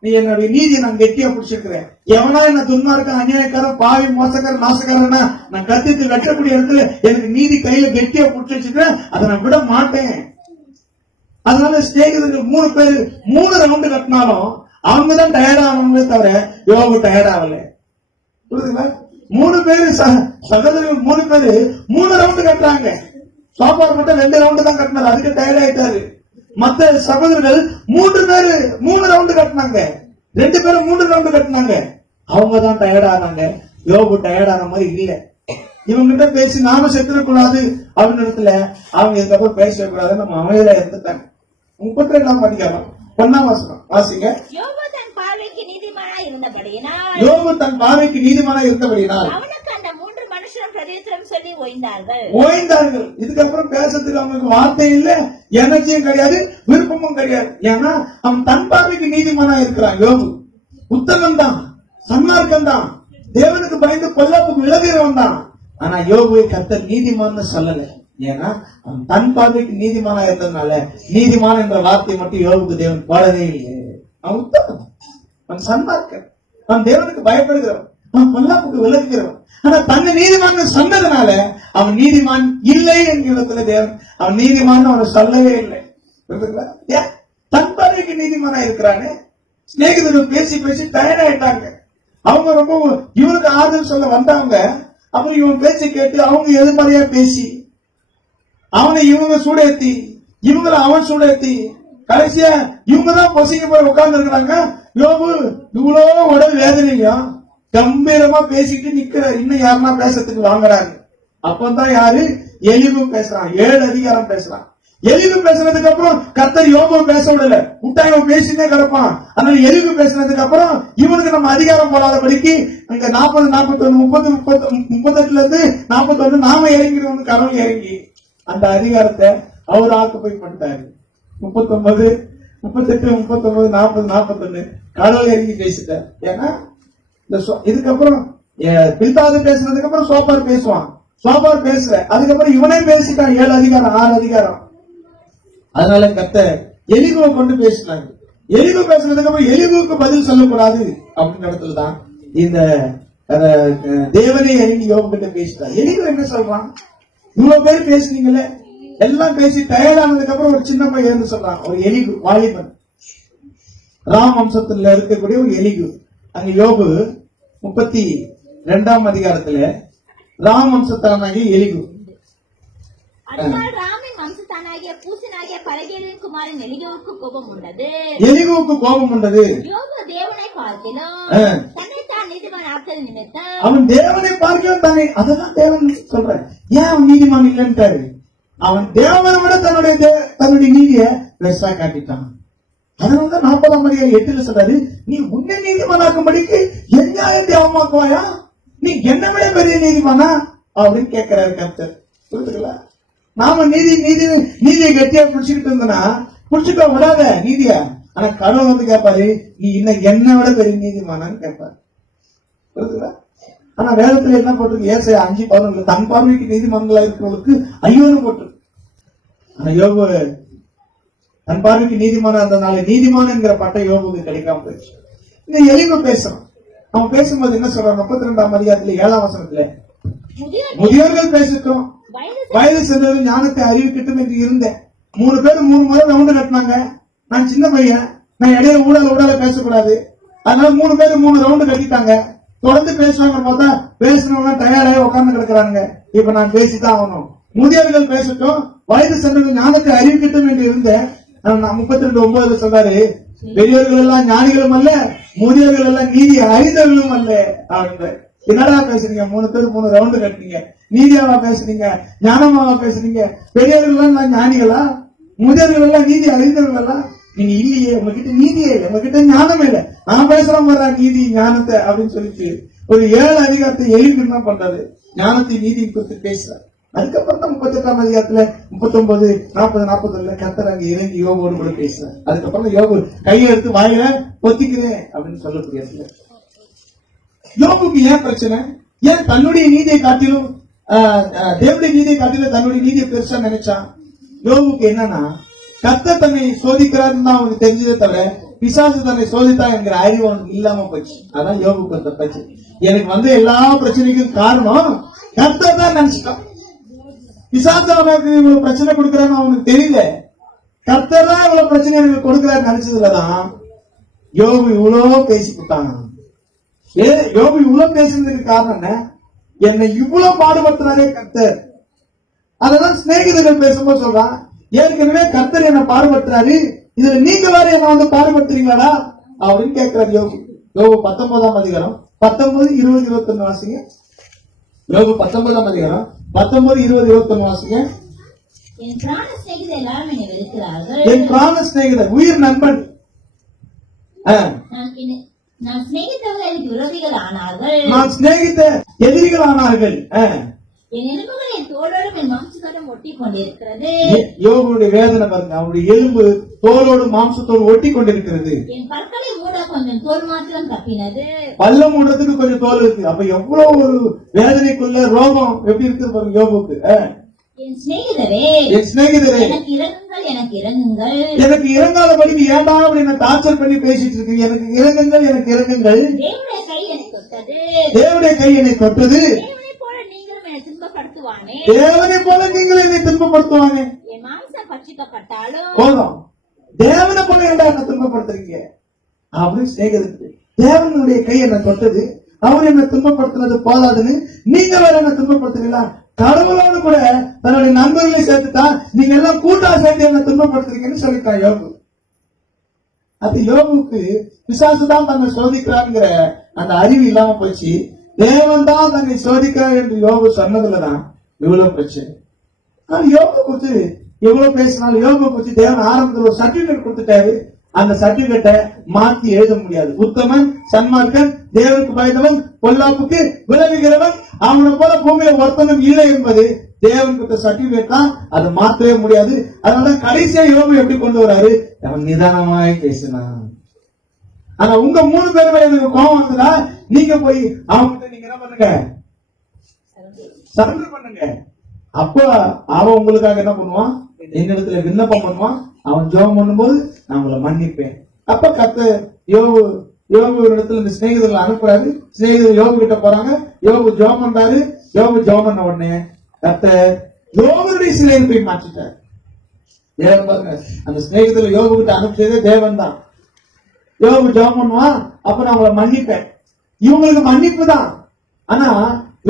நீ என்னுடைய நீதியை நான் கெட்டியா பிடிச்சிருக்கிறேன். எவனா என்ன துன்மார்க்க அநியாயக்காரன் பாவி மோசக்காரன் நாசக்காரன்னா நான் கத்திட்டு வெட்டக்கூடிய இடத்துல எனக்கு நீதி கையில கெட்டியா பிடிச்சி வச்சிருக்கேன். அதை நான் விட மாட்டேன். அதனால ஸ்நேகிதர்கள் 3 பேர் 3 ரவுண்டு கட்டினாலும் அவங்கதான் டயர்ட் ஆகணும்னே தவிர யோபு டயர்ட் ஆகல. புரியுதுங்களா? 3 பேரு சகோதரர்கள் 3 பேரு 3 ரவுண்டு கட்டுறாங்க. சோபார் மட்டும் 2 ரவுண்டு தான் கட்டினாரு, அதுக்கு டயர்ட் ஆயிட்டாரு. மத்த சகோதரர்கள் 3 பேரு 3 ரவுண்டு கட்டினாங்க, 2 பேரும் 3 ரவுண்டு கட்டினாங்க. அவங்க தான் டயர்ட் ஆனாங்க. யோபு டயர்ட் ஆன மாதிரி இல்ல. இவங்க கிட்ட பேசி நாம செத்துடக்கூடாது அப்படின்னு இடத்துல அவங்க இதுக்கப்புறம் பேசக்கூடாது, நம்ம அமைதியா இருந்துட்டாங்க. 32ஆம் அதிகாரம் 1ஆம் வசனம் வாசிங்க. யோபு தன் பார்வைக்கு நீதிமானாய் இருந்தபடியினால் யோபு தன் பார்வைக்கு நீதிமானாய் இருந்தபடியினால் அவனுக்கு அந்த 3 மனுஷரும் பிரதியுத்தரம் சொல்லி ஓய்ந்தார்கள். இதுக்கப்புறம் பேசுறதுக்கு அவங்களுக்கு வார்த்தை இல்ல, எனர்ஜியும் கிடையாது, விருப்பமும் கிடையாது. ஏன்னா அவன் தன் பார்வைக்கு நீதிமானா இருக்கிறான். யோபு உத்தமன் தான், சன்மார்க்கம் தான், தேவனுக்கு பயந்து பொல்லாப்புக்கு விலகிறவன் தான். ஆனா யோபுவை கர்த்தர் நீதிமான்னு சொல்லல. ஏன்னா அவன் தன் பார்வைக்கு நீதிமானா இருந்ததுனால நீதிமான் என்ற வார்த்தை மட்டும் யோபுக்கு தேவன் போடவே இல்லை. அவன் உத்தமன், அவன் சன்மார்க்கன், அவன் தேவனுக்கு பயப்படுகிறவன், அவன் பொல்லாப்புக்கு விலகுகிறவன். ஆனா தன்னை நீதிமான் சொன்னதுனால அவன் நீதிமான் இல்லை என்கிற தேவன் அவன் நீதிமான் அவனை சொல்லவே இல்லை. தன் பார்வைக்கு நீதிமானா இருக்கிறானே. சிநேகிதர்கள் பேசி பேசி டயர்ட் ஆயிட்டாங்க. அவங்க ரொம்ப இவனுக்கு ஆறுதல் சொல்ல வந்தாங்க. அப்புறம் இவன் பேச்சு கேட்டு அவங்க எதிர்மறையா பேசி அவனை இவங்க சூடேத்தி இவங்களை அவன் சூடேத்தி கடைசியா இவங்க தான் பொசிங்க போய் உட்கார்ந்து இருக்கிறாங்க. யோபு இவ்வளோ உடல் வேதனையும் கம்பீரமா பேசிட்டு நிக்கிற. இன்னும் யாருன்னா பேசுறதுக்கு வாங்குறாங்க. அப்பதான் யாரு? எலிபு பேசுறான். 7 அதிகாரம் பேசுறான். எலிபு பேசுனதுக்கு அப்புறம் கர்த்தர் யோபு பேச விடல, முட்டாயம் பேசினே கிடப்பான். அதனால எலிபு பேசினதுக்கு அப்புறம் இவனுக்கு நம்ம அதிகாரம் போடாதபடிக்கு அங்க 40, 41, 30, 38ல இருந்து 41 நாம இறங்கிடுவோம். கடவுள் இறங்கி அந்த அதிகாரத்தை அவர் ஆக்குப்பை பண்ணிட்டாரு. 39, 38, 39, 40, 41 கடவுள் இறங்கி பேசிட்டார். ஏன்னா இதுக்கப்புறம் பில்தாது பேசுனதுக்கு அப்புறம் சோபார் பேசுவான். சோபார் பேசுற அதுக்கப்புறம் இவனே பேசிட்டான். 7 அதிகாரம் 6 அதிகாரம். அதனால கர்த்தர் எலிகுவை கொண்டு பேசினாங்க. எலிகு பேசுனதுக்கு அப்புறம் எலிகுவுக்கு பதில் சொல்லக்கூடாது அப்படின்ற இடத்துல தான் இந்த தேவனே இறங்கி யோபு கிட்ட பேசிட்டார். எலிகு என்ன சொல்றான்? இவ்வளவு பேர் பேசுனீங்களே, எல்லாம் பேசி தயாரானதுக்கு அப்புறம் ஒரு சின்ன பையன் சொல்றான். ஒரு எலிகு வாலிபன், ராம் வம்சத்துல இருக்கக்கூடிய ஒரு எலிகு. அங்க யோபு 32ஆம் அதிகாரத்துல ராம் வம்சத்தானாகிய எலிகு. எலிகுவுக்கு கோபம் உண்டது. அவன் தேவனை பார்க்கலாம் தானே. அதெல்லாம் தேவன் சொல்ற. ஏன் அவன் நீதிமான் இல்லைன்ட்டாரு? அவன் தேவனை விட தன்னுடைய நீதியை பெருசா காட்டிட்டான். அதனாலதான் 40ஆம் அதிகாரம் 8ல சொல்றாரு, நீ உன்னை நீதிமானாக்கும்படிக்கு என் நியாயத்தை அவமாக்குவாயா? நீ என்ன விட பெரிய நீதிமானா அப்படின்னு கேட்கிறாரு கர்த்தர். புரியுதுங்களா? நாம நீதியை கட்டியா புடிச்சுக்கிட்டு இருந்தோம்னா புடிச்சுக்க விடாத நீதிய. ஆனா கடவுள் வந்து கேட்பாரு, நீ இன்னும் என்ன விட பெரிய நீதிமானான்னு கேட்பாரு. புரியுதுங்களா? ஆனா வேதத்துல என்ன போட்டிருக்கு? ஏசாயா 5:11 தன் பார்வைக்கு நீதிமன்றங்களா இருக்கிறவங்களுக்கு ஐயோன்னு போட்டிருக்கு. ஆனா யோபு தன் பார்வைக்கு நீதிமான இருந்ததுனால நீதிமான என்கிற பட்டை யோபுக்கு கிடைக்காம போயிடுச்சு. இந்த எலிபு பேசுறான். அவன் பேசும்போது என்ன சொல்றான்? 32ஆம் அதிகாரத்துல 7ஆம் வசனத்துல, முதியோர்கள் பேசட்டும், வயது சென்றவர்கள் ஞானத்தை அறிவிக்கட்டும் என்று இருந்தேன். 3 பேர் 3 முறை ரவுண்டு கட்டினாங்க. நான் சின்ன பையன், நான் இடையில ஊடால பேசக்கூடாது. அதனால 3 பேர் 3 ரவுண்டு கட்டிட்டாங்க. தொடர்ந்து பேசுவாங்க பார்த்தா பேசுனவங்க தயாராக உட்கார்ந்து கிடக்குறாங்க. இப்ப நான் பேசித்தான் ஆகணும். முதியோர்கள் பேசட்டும், வயது சென்றவர்கள் ஞானத்தை அறிவிக்கட்டும் என்று இருந்தேன். 32:9 சொல்றாரு, பெரியவர்கள் எல்லாம் ஞானிகளும் அல்ல, முதியோர்கள் எல்லாம் நீதி அறிந்தவர்களும் அல்ல அப்படின்ற. என்னடா பேசுறீங்க? 3 பேர் 3 ரவுண்டு கட்டினீங்க, நீதியாவா பேசுறீங்க, ஞானமாவா பேசுறீங்க? பெரியவர்கள் எல்லாம் ஞானிகளா, முதியோர்கள் எல்லாம் நீதி அறிந்தவர்களா? நீங்க இல்லையே, உங்ககிட்ட நீதியே இல்லை, உங்ககிட்ட ஞானமே இல்லை. நான் பேசுறேன் போற நீதி ஞானத்தை அப்படின்னு சொல்லிட்டு ஒரு 7 அதிகாரத்தை எலிபு என்ன பண்றாரு? ஞானத்தை நீதி குறித்து பேசுறாரு. அதுக்கப்புறம் தான் 38ஆம் அதிகாரத்துல 39, 40, 41 கர்த்தர் அங்க இறங்கி யோபோடு கூட பேசுறார். அதுக்கப்புறம் யோபு கையை எடுத்து வாயில பொத்திக்கிறேன் அப்படின்னு சொல்லக்கூடிய யோபுக்கு ஏன் பிரச்சனை? ஏன் தன்னுடைய நீதியை காட்டிலும் தேவனுடைய நீதியை காட்டிலும் தன்னுடைய நீதியை பெருசா நினைச்சான்? யோபுக்கு என்னன்னா, கர்த்தர் தன்னை சோதிக்கிறாருன்னு தான் அவனுக்கு தெரிஞ்சதே தவிர பிசாசு தன்னை சோதித்தா என்கிற அறிவு அவனுக்கு இல்லாம போச்சு. அதான் யோபுக்கு அந்த பிரச்சனை. எனக்கு வந்து எல்லா பிரச்சனைக்கும் காரணம் கர்த்தர் தான் நினைச்சிட்டான். பிசாசு அவனுக்கு இவ்வளவு பிரச்சனை கொடுக்கறான்னு அவனுக்கு தெரியல. கர்த்தர் தான் இவ்வளவு பிரச்சனை எனக்கு கொடுக்கிறாரு நினைச்சதுலதான் யோபு இவ்வளவு பேசிக்கிட்டான். யோபு இவ்வளவு பேசுறதுக்கு காரணம் என்ன? என்னை இவ்வளவு பாடுபடுத்தினாரே கர்த்தர். அததான் சிநேகிதர்கள் பேசும்போது சொல்றான், ஏற்கனவே கர்த்தர் என்ன பாடுபடுத்துறாரு, இதுல நீங்க வேற என்ன வந்து பாடுபடுத்துறீங்களா அப்படின்னு கேட்கிறார் யோபு. யோபு 19ஆம் அதிகாரம் 19, 20, 21 வாசிங்க. யோபு 19ஆம் அதிகாரம் 19, 20, 21 வாசிங்க. என் பிராண சிநேகிதர் எல்லாரும் என்னை வெறுக்கிறார்கள். என் பிராண சிநேகிதர், உயிர் நண்பன். நான் சிநேகித்தவர்கள் எனக்கு விரோதிகள் ஆனார்கள். நான் சிநேகித்த எதிரிகள் ஆனார்கள். என் எலும்புகள் என் தோளோடும் என் மாம்சத்தோடும் ஒட்டி கொண்டிருக்கிறது. யோபுடைய வேதனை பாருங்க, அவருடைய எலும்பு தோலோடு மாம்சத்தோடு ஒட்டி கொண்டிருக்கிறது. என் பற்களை மூட கொஞ்சம் தோல் மாத்திரம் தப்பினது. பல்ல மூடுறதுக்கு கொஞ்சம் தோல் இருக்கு. அப்ப எவ்வளவு ஒரு வேதனைக்குள்ள ரோகம் எப்படி இருக்கு பாருங்க யோபுக்கு. என் சிநேகிதரே, என் சிநேகிதரே, எனக்கு இறங்குங்கள், எனக்கு இறங்குங்கள். எனக்கு இறங்காதபடி ஏண்டா அப்படின்னு டார்ச்சர் பண்ணி பேசிட்டு இருக்கு. எனக்கு இறங்குங்கள், எனக்கு இறங்குங்கள். தேவனுடைய கை என்னை தொட்டது. தேவனுடைய கை என்னை தொட்டது. தேவனை போல நீங்களும் என்னை துன்பப்படுத்துவானே. தேவனை போல நீங்கள் என்னை துன்பப்படுத்துவாங்க. என் மாம்சம் பட்சிக்கப்பட்டாலும் போதும். தேவனை போல ஏண்டா என்ன துன்பப்படுத்துறீங்க அப்படின்னு சிநேகிதருக்கு. தேவனுடைய கை என்னை தொட்டது, அவர் என்ன துன்பப்படுத்தினது போதாதுன்னு நீங்க வேற என்ன துன்பப்படுத்துறீங்களா? கடவுளோடு கூட தன்னுடைய நண்பர்களை சேர்த்துட்டா நீங்க எல்லாம் கூட்டா சேர்த்து என்ன துன்பப்படுத்துறீங்கன்னு சொல்லிட்டான் யோபு. அது யோபுக்கு பிசாசு தான் தன்னை சோதிக்கிறாங்கிற அந்த அறிவு இல்லாம போச்சு. தேவன் தான் தன்னை சோதிக்கிறார் என்று யோபு சொன்னதுலதான் இவ்வளவு பிரச்சனை. யோபு குறித்து எவ்வளவு பேசினாலும் யோபு குறித்து தேவன் ஆரம்பத்தில் ஒரு சர்டிபிகேட் கொடுத்துட்டாரு. அந்த சர்டிபிகேட்டை மாத்தி எழுத முடியாது. உத்தமன், சன்மார்க்கன், தேவனுக்கு பயந்தவன், பொல்லாப்புக்கு விலகுகிறவன், அவனை போல பூமியில ஒருத்தனும் இல்லை என்பது தேவன் கொடுத்த சர்டிபிகேட் தான். அதை மாற்றவே முடியாது. அதனால கடைசியா யோபு எப்படி கொண்டு வராரு? அவன் நிதானமாய் பேசினான். ஆனா உங்க 3 பேருமே எனக்கு கோபம் வந்ததா, நீங்க போய் அவன்கிட்ட நீங்க என்ன பண்ணுங்க, சரண்டர் பண்ணுங்க. அப்ப அவன் உங்களுக்காக என்ன பண்ணுவான்? என்னிடத்துல விண்ணப்பம் பண்ணுவான். அவன் ஜெபம் பண்ணும்போது நான் உங்களை மன்னிப்பேன். அப்ப கர்த்தர் யோபு இடத்துல இந்த சிநேகிதர்கள் அனுப்புறாரு. சிநேகிதர் யோபு கிட்ட போறாங்க. யோபு ஜெபம் பண்றாரு. யோபு ஜெபம் பண்ண உடனே கர்த்தர் யோபுடைய சிநேகிதரை மாற்றிட்டார். தேவன் பாருங்க, அந்த சிநேகிதர்கள் யோபு கிட்ட அனுப்பிச்சதே தேவன் தான். யோபு ஜெபம் பண்ணுவான், அப்ப நான் உங்களை மன்னிப்பேன். இவங்களுக்கு மன்னிப்பு தான். ஆனா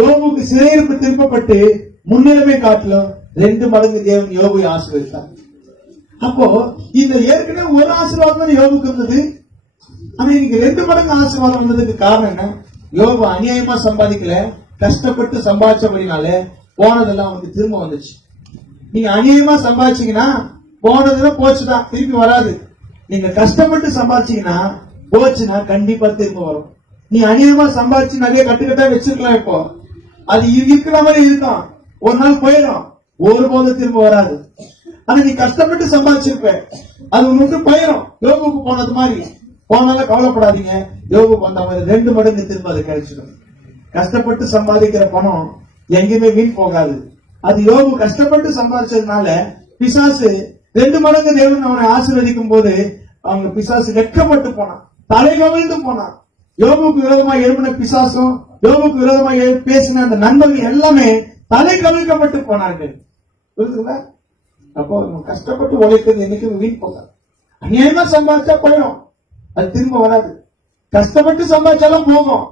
யோபுக்கு சிறையிருப்பு திருப்பப்பட்டு முன்னுரிமை காட்டிலும் 2 மடங்கு தேவன் யோபுவை ஆசீர்வதித்தார். அப்போ இந்த ஏற்கனவே ஒரு ஆசீர்வாதம் யோபுக்கு இருந்தது. ஆனா இன்னைக்கு 2 மடங்கு ஆசீர்வாதம் வந்ததுக்கு காரணம் என்ன? யோபு அநியாயமா சம்பாதிக்கல, கஷ்டப்பட்டு சம்பாதிச்சபடினால போனதெல்லாம் அவனுக்கு திரும்ப வந்துச்சு. நீங்க அநியாயமா சம்பாதிச்சீங்கன்னா போனதுன்னா போச்சுதான், திருப்பி வராது. நீங்க கஷ்டப்பட்டு சம்பாதிச்சீங்கன்னா போச்சுன்னா கண்டிப்பா திரும்ப வரும். நீ அநியாயமா சம்பாதிச்சு நிறைய கட்டுக்கட்டா வச்சிருக்கலாம், இப்போ அது இருக்கிற மாதிரி இருக்கும், ஒரு நாள் போயிடும், ஒருபோதும் திரும்ப வராது. ஆனா நீ கஷ்டப்பட்டு சம்பாதிச்சிருப்ப, அது உங்களுக்கு போயிடும். யோபுக்கு போனது மாதிரி போனாலும் கவலைப்படாதீங்க, யோபுக்கு வந்த மாதிரி 2 மடங்கு திரும்ப அது கிடைச்சிடும். கஷ்டப்பட்டு சம்பாதிக்கிற பணம் எங்கேயுமே வீண் போகாது. அது யோபு கஷ்டப்பட்டு சம்பாதிச்சதுனால பிசாசு 2 மடங்கு தேவன் அவனை ஆசீர்வதிக்கும் போது அவங்க பிசாசு வெட்கப்பட்டு போனான், தலை கவிழ்ந்து போனான். யோபுக்கு விரோதமாக எழுப்பின பிசாசும் யோபுக்கு விரோதமாக பேசின அந்த நண்பர்கள் எல்லாமே தலை கவிழ்க்கப்பட்டு போனார்கள். புரியுதுங்களா? அப்போ கஷ்டப்பட்டு உழைக்கிறது என்னைக்கு வீண் போகாது. அநியாயமா சம்பாதிச்சா போயிடும், அது திரும்ப வராது. கஷ்டப்பட்டு சம்பாதிச்சாலும் போகும்,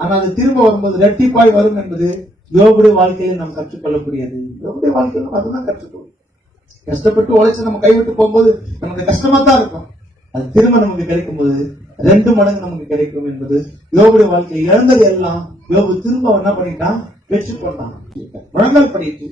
ஆனா அது திரும்ப வரும்போது ரெட்டிப்பாய் வரும் என்பது யோபுடைய வாழ்க்கையில நாம் கற்றுக்கொள்ளக்கூடியது. யோபுடைய வாழ்க்கையில அதுதான் கற்றுக்கொள்ளும். கஷ்டப்பட்டு உழைச்சு நம்ம கைவிட்டு போகும்போது நமக்கு கஷ்டமா தான் இருக்கும், அது திரும்ப நமக்கு கிடைக்கும் போது 2 மடங்கு நமக்கு கிடைக்கும் என்பது யோபுடைய வாழ்க்கையை. இழந்தது எல்லாம் யோபு திரும்ப என்ன பண்ணிட்டான்? வெற்றி கொண்டான். முழங்கால் படிட்டு